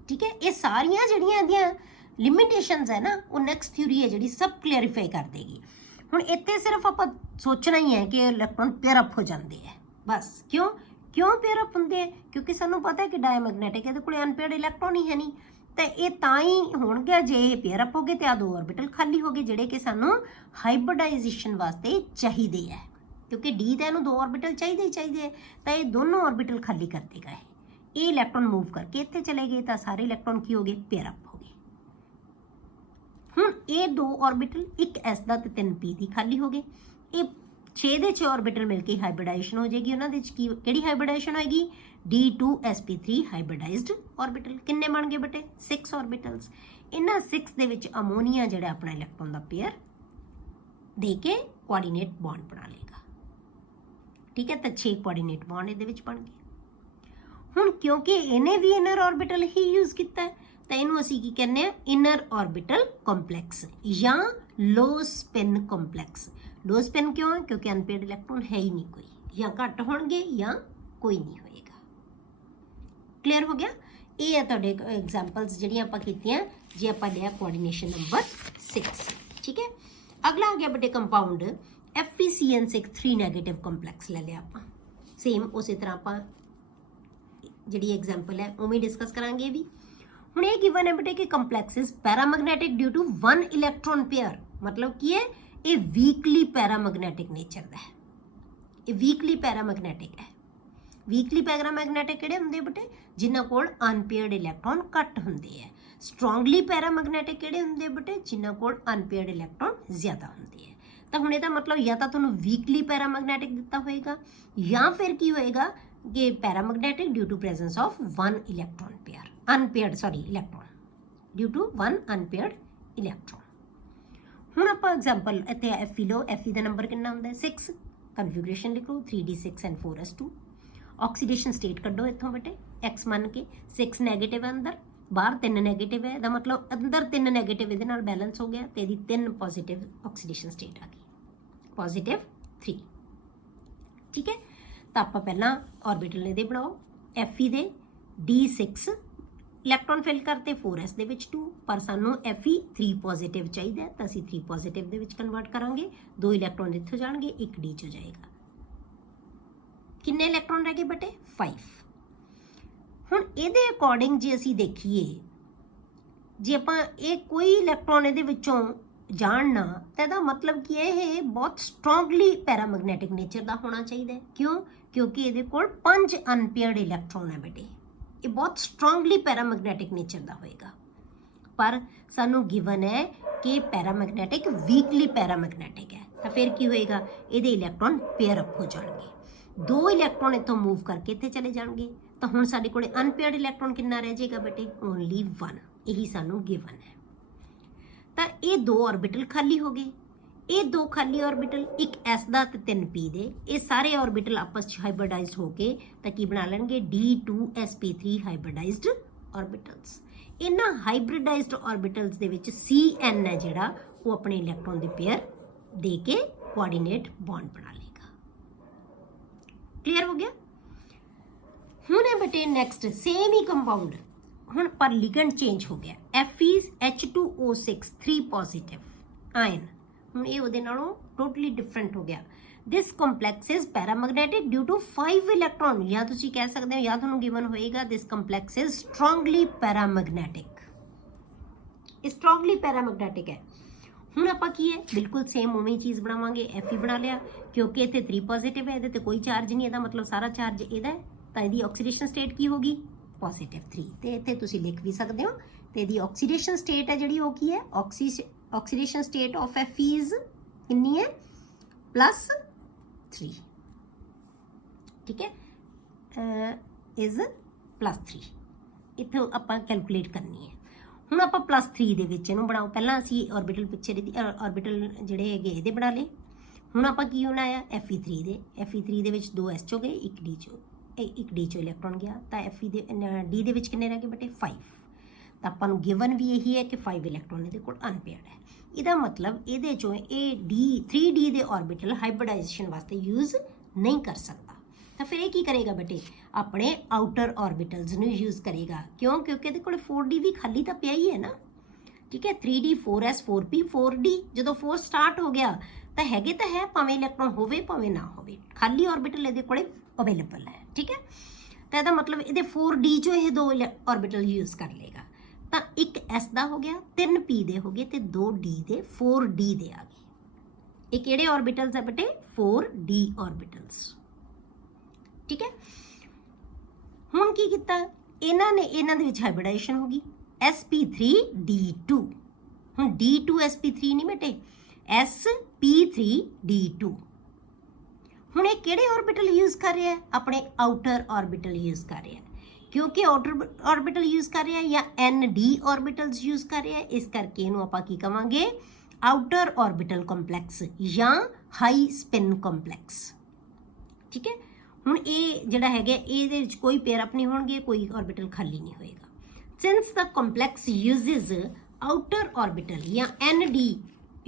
ਠੀਕ ਹੈ, ਇਹ ਸਾਰੀਆਂ ਜਿਹੜੀਆਂ ਇਹਦੀਆਂ ਲਿਮਿਟੇਸ਼ਨਸ ਹੈ ਨਾ ਉਹ ਨੈਕਸਟ ਥਿਊਰੀ ਹੈ ਜਿਹੜੀ ਸਭ ਕਲੀਅਰੀਫਾਈ ਕਰ ਦੇਗੀ। ਹੁਣ ਇੱਥੇ ਸਿਰਫ ਆਪਾਂ ਸੋਚਣਾ ਹੀ ਹੈ ਕਿ ਇਲੈਕਟ੍ਰੋਨ ਪੇਅਰ ਅਪ ਹੋ ਜਾਂਦੇ ਹੈ ਬਸ। ਕਿਉਂ ਪੇਅਰ ਅਪ ਹੁੰਦੇ ਹੈ, ਕਿਉਂਕਿ ਸਾਨੂੰ ਪਤਾ ਹੈ ਕਿ ਡਾਇਮੈਗਨੈਟਿਕ ਇਹਦੇ ਕੋਲ ਅਨਪੇਅਰਡ ਇਲੈਕਟ੍ਰੋਨ ਹੀ ਹੈ ਨਹੀਂ, ਤਾਂ ਇਹ ਤਾਂ ਹੀ ਹੋਣਗੇ ਜੇ ਇਹ ਪੇਅਰ ਅਪ ਹੋ ਗਏ ਤੇ ਆ 2 ਆਰਬਿਟਲ ਖਾਲੀ ਹੋ ਗਏ ਜਿਹੜੇ ਕਿ ਸਾਨੂੰ ਹਾਈਬ੍ਰਿਡਾਈਜੇਸ਼ਨ ਵਾਸਤੇ ਚਾਹੀਦੇ ਹੈ, ਕਿਉਂਕਿ D ਦਾ ਇਹਨੂੰ 2 ਆਰਬਿਟਲ ਚਾਹੀਦੇ ਹੀ ਚਾਹੀਦੇ ਹੈ, ਤਾਂ ਇਹ ਦੋਨੋਂ ਆਰਬਿਟਲ ਖਾਲੀ ਕਰ ਦੇਗਾ। ਇਹ ਇਲੈਕਟ੍ਰੋਨ ਮੂਵ ਕਰਕੇ ਇੱਥੇ ਚਲੇ ਗਏ ਤਾਂ ਸਾਰੇ ਇਲੈਕਟ੍ਰੋਨ ਕੀ ਹੋ ਗਏ, ਪੇਅਰ ਅਪ ਹੋ ਗਏ। ਹੁਣ ਇਹ 2 ਆਰਬਿਟਲ, ਇੱਕ S ਦਾ ਤੇ 3 P ਦੀ ਖਾਲੀ ਹੋ ਗਏ, ਇਹ 6 ਦੇ 6 ਆਰਬਿਟਲ ਮਿਲ ਕੇ ਹਾਈਬ੍ਰਿਡਾਈਜੇਸ਼ਨ ਹੋ ਜਾਏਗੀ। ਉਹਨਾਂ ਦੇ ਵਿੱਚ ਕਿਹੜੀ ਹਾਈਬ੍ਰਿਡਾਈਜੇਸ਼ਨ ਹੋਏਗੀ, D2sp3 ਹਾਈਬ੍ਰਿਡਾਈਜ਼ਡ ਆਰਬਿਟਲ। ਕਿੰਨੇ ਬਣ ਗਏ ਬੇਟੇ, 6 ਆਰਬਿਟਲਸ। ਇਹਨਾਂ 6 ਦੇ ਵਿੱਚ ਅਮੋਨੀਆ ਜਿਹੜਾ ਆਪਣਾ ਇਲੈਕਟ੍ਰੋਨ ਦਾ ਪੇਅਰ ਦੇ ਕੇ ਕੋਆਰਡੀਨੇਟ ਬੌਂਡ ਬਣਾ ਲੇਗਾ। ਠੀਕ ਹੈ, ਤਾਂ 6 ਕੋਆਰਡੀਨੇਟ ਬੌਂਡ ਇਹਦੇ ਵਿੱਚ ਬਣ ਗਏ। ਹੁਣ ਕਿਉਂਕਿ ਇਹਨੇ ਵੀ ਇਨਰ ਆਰਬਿਟਲ ਹੀ ਯੂਜ਼ ਕੀਤਾ ਹੈ ਤਾਂ ਇਹਨੂੰ ਅਸੀਂ ਕੀ ਕਹਿੰਦੇ ਆ, ਇਨਰ ਆਰਬਿਟਲ ਕੰਪਲੈਕਸ ਜਾਂ ਲੋ ਸਪਿਨ ਕੰਪਲੈਕਸ। ਲੋ ਸਪਿਨ ਕਿਉਂ ਹੈ, ਕਿਉਂਕਿ ਅਨਪੇਅਰਡ ਇਲੈਕਟ੍ਰੋਨ ਹੈ ਹੀ ਨਹੀਂ ਕੋਈ, ਜਾਂ ਘੱਟ ਹੋਣਗੇ ਜਾਂ ਕੋਈ ਨਹੀਂ ਹੋਏਗਾ। ਕਲੀਅਰ ਹੋ ਗਿਆ। ਇਹ ਹੈ ਤੁਹਾਡੇ ਐਗਜ਼ਾਮਪਲਸ ਜਿਹੜੀਆਂ ਆਪਾਂ ਕੀਤੀਆਂ ਜੇ ਆਪਾਂ ਲਿਆ ਕੋਆਰਡੀਨੇਸ਼ਨ ਨੰਬਰ 6। ਠੀਕ ਹੈ। ਅਗਲਾ ਆ ਗਿਆ ਬੇਟੇ ਕੰਪਾਊਂਡ FeCN6 3 ਨੈਗੇਟਿਵ ਕੰਪਲੈਕਸ ਲੈ ਲਿਆ ਆਪਾਂ। ਸੇਮ ਉਸੇ ਤਰ੍ਹਾਂ ਆਪਾਂ ਜਿਹੜੀ ਐਗਜ਼ਾਮਪਲ ਹੈ ਉਵੇਂ ਡਿਸਕਸ ਕਰਾਂਗੇ ਵੀ। ਹੁਣ ਇਹ ਗਿਵਨ ਹੈ ਬੇਟੇ ਕਿ complex is paramagnetic due to 1 electron pair. ਮਤਲਬ ਕੀ ਹੈ, ਇਹ ਵੀਕਲੀ ਪੈਰਾਮੈਗਨੈਟਿਕ ਨੇਚਰ ਦਾ ਹੈ। ਇਹ ਵੀਕਲੀ ਪੈਰਾਮੈਗਨੈਟਿਕ ਹੈ। ਵੀਕਲੀ ਪੈਰਾਮੈਗਨੈਟਿਕ ਕਿਹੜੇ ਹੁੰਦੇ ਬੇਟੇ, ਜਿਨ੍ਹਾਂ ਕੋਲ ਅਨਪੇਅਰਡ ਇਲੈਕਟ੍ਰੋਨ ਘੱਟ ਹੁੰਦੇ ਹੈ। ਸਟਰੋਂਗਲੀ ਪੈਰਾਮੈਗਨੈਟਿਕ ਕਿਹੜੇ ਹੁੰਦੇ ਬੇਟੇ, ਜਿਨ੍ਹਾਂ ਕੋਲ ਅਨਪੇਅਰਡ ਇਲੈਕਟ੍ਰੋਨ ਜ਼ਿਆਦਾ ਹੁੰਦੇ ਹੈ। ਤਾਂ ਹੁਣ ਇਹਦਾ ਮਤਲਬ ਜਾਂ ਤਾਂ ਤੁਹਾਨੂੰ ਵੀਕਲੀ ਪੈਰਾਮੈਗਨੈਟਿਕ ਦਿੱਤਾ ਹੋਏਗਾ ਜਾਂ ਫਿਰ ਕੀ ਹੋਏਗਾ ਕਿ paramagnetic due to presence of 1 electron pair, electron due to 1 unpaired electron. ਹੁਣ ਆਪਾਂ ਐਗਜ਼ਾਮਪਲ ਇੱਥੇ Fe ਲਓ। Fe ਦਾ ਨੰਬਰ ਕਿੰਨਾ ਹੁੰਦਾ ਹੈ 6। ਕਨਫਿਗਰੇਸ਼ਨ ਲਿਖੋ 3d6 and 4s2। Oxidation state ਕੱਢੋ ਇੱਥੋਂ ਬੇਟੇ x ਮੰਨ ਕੇ। 6 ਨੈਗੇਟਿਵ ਹੈ ਅੰਦਰ, ਬਾਹਰ 3 ਨੈਗੇਟਿਵ ਹੈ। ਇਹਦਾ ਮਤਲਬ ਅੰਦਰ 3 ਨੈਗੇਟਿਵ ਇਹਦੇ ਨਾਲ ਬੈਲੈਂਸ ਹੋ ਗਿਆ ਤੇ ਇਹਦੀ 3 ਪੋਜ਼ਿਟਿਵ ਆਕਸੀਡੇਸ਼ਨ ਸਟੇਟ ਆ ਗਈ, ਪੋਜ਼ਿਟਿਵ 3। ਠੀਕ ਹੈ। ਤਾਂ ਆਪਾਂ ਪਹਿਲਾਂ ਆਰਬਿਟਲ ਇਹਦੇ ਬਣਾਓ। Fe ਦੇ d6 ਇਲੈਕਟ੍ਰੋਨ ਫਿਲ ਕਰਤੇ 4s ਦੇ ਵਿੱਚ 2, ਪਰ ਸਾਨੂੰ Fe 3 ਪੋਜ਼ਿਟਿਵ ਚਾਹੀਦਾ ਤਾਂ ਅਸੀਂ 3 ਪੋਜ਼ਿਟਿਵ ਦੇ ਵਿੱਚ ਕਨਵਰਟ ਕਰਾਂਗੇ। 2 ਇਲੈਕਟ੍ਰੋਨ ਇੱਥੋਂ ਜਾਣਗੇ, 1 d 'ਚ ਜਾਏਗਾ। ਕਿੰਨੇ ਇਲੈਕਟ੍ਰੋਨ ਰਹਿ ਗਏ ਬੇਟੇ 5। ਹੁਣ ਇਹਦੇ ਅਕੋਰਡਿੰਗ ਜੇ ਅਸੀਂ ਦੇਖੀਏ, ਜੇ ਆਪਾਂ ਇਹ ਕੋਈ ਇਲੈਕਟ੍ਰੋਨ ਇਹਦੇ ਵਿੱਚੋਂ ਜਾਣਨਾ ਤਾਂ ਇਹਦਾ ਮਤਲਬ ਕਿ ਇਹ ਬਹੁਤ ਸਟਰੋਂਗਲੀ ਪੈਰਾਮੈਗਨੈਟਿਕ ਨੇਚਰ ਦਾ ਹੋਣਾ ਚਾਹੀਦਾ ਹੈ। ਕਿਉਂ? ਕਿਉਂਕਿ ਇਹਦੇ ਕੋਲ 5 ਅਨਪੇਅਰਡ ਇਲੈਕਟ੍ਰੋਨ ਹੈ ਬੇਟੇ। ਇਹ ਬਹੁਤ ਸਟਰੋਂਗਲੀ ਪੈਰਾਮੈਗਨੈਟਿਕ ਨੇਚਰ ਦਾ ਹੋਏਗਾ। ਪਰ ਸਾਨੂੰ ਗਿਵਨ ਹੈ ਕਿ ਪੈਰਾਮੈਗਨੈਟਿਕ ਵੀਕਲੀ ਪੈਰਾਮੈਗਨੈਟਿਕ ਹੈ। ਤਾਂ ਫਿਰ ਕੀ ਹੋਏਗਾ, ਇਹਦੇ ਇਲੈਕਟ੍ਰੋਨ ਪੇਅਰ ਅਪ ਹੋ ਜਾਣਗੇ। 2 ਇਲੈਕਟ੍ਰੋਨ ਇੱਥੋਂ ਮੂਵ ਕਰਕੇ ਇੱਥੇ ਚਲੇ ਜਾਣਗੇ। ਤਾਂ ਹੁਣ ਸਾਡੇ ਕੋਲੇ ਅਨਪੇਅਰਡ ਇਲੈਕਟ੍ਰੋਨ ਕਿੰਨਾ ਰਹਿ ਜਾਏਗਾ ਬੇਟੇ, ਓਨਲੀ 1। ਇਹੀ ਸਾਨੂੰ ਗਿਵਨ ਹੈ। ਤਾਂ ਇਹ 2 ਆਰਬਿਟਲ ਖਾਲੀ ਹੋ ਗਏ। ਇਹ 2 ਖਾਲੀ ਆਰਬਿਟਲ, ਇੱਕ s ਦਾ ਤੇ 3 p ਦੇ, ਇਹ ਸਾਰੇ ਆਰਬਿਟਲ ਆਪਸ ਚ ਹਾਈਬ੍ਰਿਡਾਈਜ਼ਡ ਹੋ ਕੇ ਤਾਂ ਕੀ ਬਣਾ ਲੈਣਗੇ d2sp3 ਹਾਈਬ੍ਰਿਡਾਈਜ਼ਡ ਆਰਬਿਟਲਸ। ਇਹਨਾਂ ਹਾਈਬ੍ਰਿਡਾਈਜ਼ਡ ਆਰਬਿਟਲਸ ਦੇ ਵਿੱਚ Cn ਹੈ ਜਿਹੜਾ ਉਹ ਆਪਣੇ ਇਲੈਕਟ੍ਰੋਨ ਦੇ ਪੇਅਰ ਦੇ ਕੇ ਕੋਆਰਡੀਨੇਟ ਬੌਂਡ ਬਣਾ ਲੇਗਾ। ਕਲੀਅਰ ਹੋ ਗਿਆ। ਹੁਣ ਹੈ ਬੇਟੇ ਨੈਕਸਟ ਸੇਮ ਹੀ ਕੰਪਾਊਂਡ, ਹੁਣ ਪਰ ਲਿਗੈਂਡ ਚੇਂਜ ਹੋ ਗਿਆ। Fe2O6 3 positive ion. ਹੁਣ ਇਹ ਉਹਦੇ ਨਾਲੋਂ ਟੋਟਲੀ ਡਿਫਰੈਂਟ ਹੋ ਗਿਆ। This complex is paramagnetic due to 5 electron. ਜਾਂ ਤੁਸੀਂ ਕਹਿ ਸਕਦੇ ਹੋ, ਜਾਂ ਤੁਹਾਨੂੰ ਗਿਵਨ ਹੋਏਗਾ this complex is strongly paramagnetic. ਇਹ ਸਟਰੋਂਗਲੀ ਪੈਰਾਮੈਗਨੈਟਿਕ ਹੈ। ਹੁਣ ਆਪਾਂ ਕੀ ਹੈ, ਬਿਲਕੁਲ ਸੇਮ ਉਵੇਂ ਹੀ ਚੀਜ਼ ਬਣਾਵਾਂਗੇ। Fe ਬਣਾ ਲਿਆ, ਕਿਉਂਕਿ ਇੱਥੇ 3 ਪੋਜ਼ਿਟਿਵ ਹੈ, ਇਹਦੇ ਤੇ ਕੋਈ ਚਾਰਜ ਨਹੀਂ, ਇਹਦਾ ਮਤਲਬ ਸਾਰਾ ਚਾਰਜ ਇਹਦਾ ਹੈ। ਤਾਂ ਇਹਦੀ ਆਕਸੀਡੇਸ਼ਨ ਸਟੇਟ ਕੀ ਹੋਗੀ, ਪੋਜ਼ਿਟਿਵ 3। ਤੇ ਇੱਥੇ ਤੁਸੀਂ ਲਿਖ ਵੀ ਸਕਦੇ ਹੋ। ਤੇ ਇਹਦੀ ਆਕਸੀਡੇਸ਼ਨ ਸਟੇਟ ਹੈ ਜਿਹੜੀ ਉਹ ਕੀ ਹੈ, oxidation state of Fe is ਕਿੰਨੀ ਹੈ, +3। ਠੀਕ ਹੈ, ਇਜ਼ +3। ਇੱਥੇ ਆਪਾਂ ਕੈਲਕੂਲੇਟ ਕਰਨੀ ਹੈ। ਹੁਣ ਆਪਾਂ +3 ਦੇ ਵਿੱਚ ਇਹਨੂੰ ਬਣਾਓ। ਪਹਿਲਾਂ ਅਸੀਂ ਆਰਬਿਟਲ ਪਿੱਛੇ ਦੇ ਆਰਬਿਟਲ ਜਿਹੜੇ ਹੈਗੇ ਇਹਦੇ ਬਣਾ ਲਏ। ਹੁਣ ਆਪਾਂ ਕੀ ਬਣਾਇਆ Fe3 ਦੇ। Fe3 ਦੇ ਵਿੱਚ 2 s ਚੋਂ ਗਏ, 1 d ਚੋਂ, 1 d ਚੋਂ ਇਲੈਕਟ੍ਰੋਨ ਗਿਆ। ਤਾਂ Fe ਦੇ d ਦੇ ਵਿੱਚ ਕਿੰਨੇ ਰਹਿ ਗਏ ਬੇਟੇ 5। ਤਾਂ ਆਪਾਂ ਨੂੰ ਗਿਵਨ ਵੀ ਇਹੀ ਹੈ ਕਿ 5 ਇਲੈਕਟ੍ਰੋਨ ਇਹਦੇ ਕੋਲ ਅਨਪੇਅਰਡ ਹੈ। ਇਹਦਾ ਮਤਲਬ ਇਹਦੇ ਚੋਂ ਇਹ 3d ਦੇ ਆਰਬਿਟਲ ਹਾਈਬ੍ਰਿਡਾਈਜੇਸ਼ਨ ਵਾਸਤੇ ਯੂਜ਼ ਨਹੀਂ ਕਰ ਸਕਦਾ। ਤਾਂ ਫਿਰ ਇਹ ਕੀ ਕਰੇਗਾ ਬੇਟੇ, ਆਪਣੇ ਆਊਟਰ ਆਰਬਿਟਲਸ ਨੂੰ ਯੂਜ਼ ਕਰੇਗਾ। ਕਿਉਂ? ਕਿਉਂਕਿ ਇਹਦੇ ਕੋਲ 4d ਵੀ ਖਾਲੀ ਤਾਂ ਪਿਆ ਹੀ ਹੈ ਨਾ। ਠੀਕ ਹੈ, 3d 4s 4p 4d, ਜਦੋਂ 4 ਸਟਾਰਟ ਹੋ ਗਿਆ ਤਾਂ ਹੈਗੇ ਤਾਂ ਹੈ, ਭਾਵੇਂ ਇਲੈਕਟ੍ਰੋਨ ਹੋਵੇ ਭਾਵੇਂ ਨਾ ਹੋਵੇ, ਖਾਲੀ ਆਰਬਿਟਲ ਇਹਦੇ ਕੋਲੇ ਅਵੇਲੇਬਲ ਹੈ। ਠੀਕ ਹੈ, ਤਾਂ ਇਹਦਾ ਮਤਲਬ ਇਹਦੇ 4d ਚੋਂ ਇਹ 2 ਆਰਬਿਟਲ ਯੂਜ਼ ਕਰ ਲਏਗਾ। ਤਾਂ ਇੱਕ s ਦਾ ਹੋ ਗਿਆ, 3 p ਦੇ ਹੋ ਗਏ ਤੇ 2 d ਦੇ, 4d ਦੇ ਆ ਗਏ। ਇਹ ਕਿਹੜੇ ਆਰਬਿਟਲਸ ਹੈ ਬੇਟੇ, 4d ਆਰਬਿਟਲਸ। ਠੀਕ ਹੈ, ਹੁਣ ਕੀ ਕੀਤਾ ਇਹਨਾਂ ਨੇ, ਇਹਨਾਂ ਦੇ ਵਿੱਚ ਹਾਈਬ੍ਰਿਡਾਈਜੇਸ਼ਨ ਹੋ ਗਈ sp3d2। ਹੁਣ d2 sp3 ਨਹੀਂ ਬੇਟੇ, sp3d2। ਹੁਣ ਇਹ ਕਿਹੜੇ ਆਰਬਿਟਲ ਯੂਜ਼ ਕਰ ਰਿਹਾ ਹੈ, ਆਪਣੇ ਆਊਟਰ ਆਰਬਿਟਲ ਯੂਜ਼ ਕਰ ਰਿਹਾ ਹੈ। ਕਿਉਂਕਿ ਆਊਟਰ ਆਰਬਿਟਲ ਯੂਜ਼ ਕਰ ਰਿਹਾ ਜਾਂ nd ਆਰਬਿਟਲਸ ਯੂਜ਼ ਕਰ ਰਿਹਾ, ਇਸ ਕਰਕੇ ਇਹਨੂੰ ਆਪਾਂ ਕੀ ਕਵਾਂਗੇ, ਆਊਟਰ ਆਰਬਿਟਲ ਕੰਪਲੈਕਸ ਜਾਂ ਹਾਈ ਸਪਿਨ ਕੰਪਲੈਕਸ। ਠੀਕ ਹੈ, ਹੁਣ ਇਹ ਜਿਹੜਾ ਹੈਗਾ ਇਹਦੇ ਵਿੱਚ ਕੋਈ ਪੇਅਰ ਅਪ ਨਹੀਂ ਹੋਣਗੇ, ਕੋਈ ਆਰਬਿਟਲ ਖਾਲੀ ਨਹੀਂ ਹੋਏਗਾ। ਸਿੰਸ ਦਾ ਕੰਪਲੈਕਸ ਯੂਜ਼ਸ ਆਊਟਰ ਆਰਬਿਟਲ ਜਾਂ nd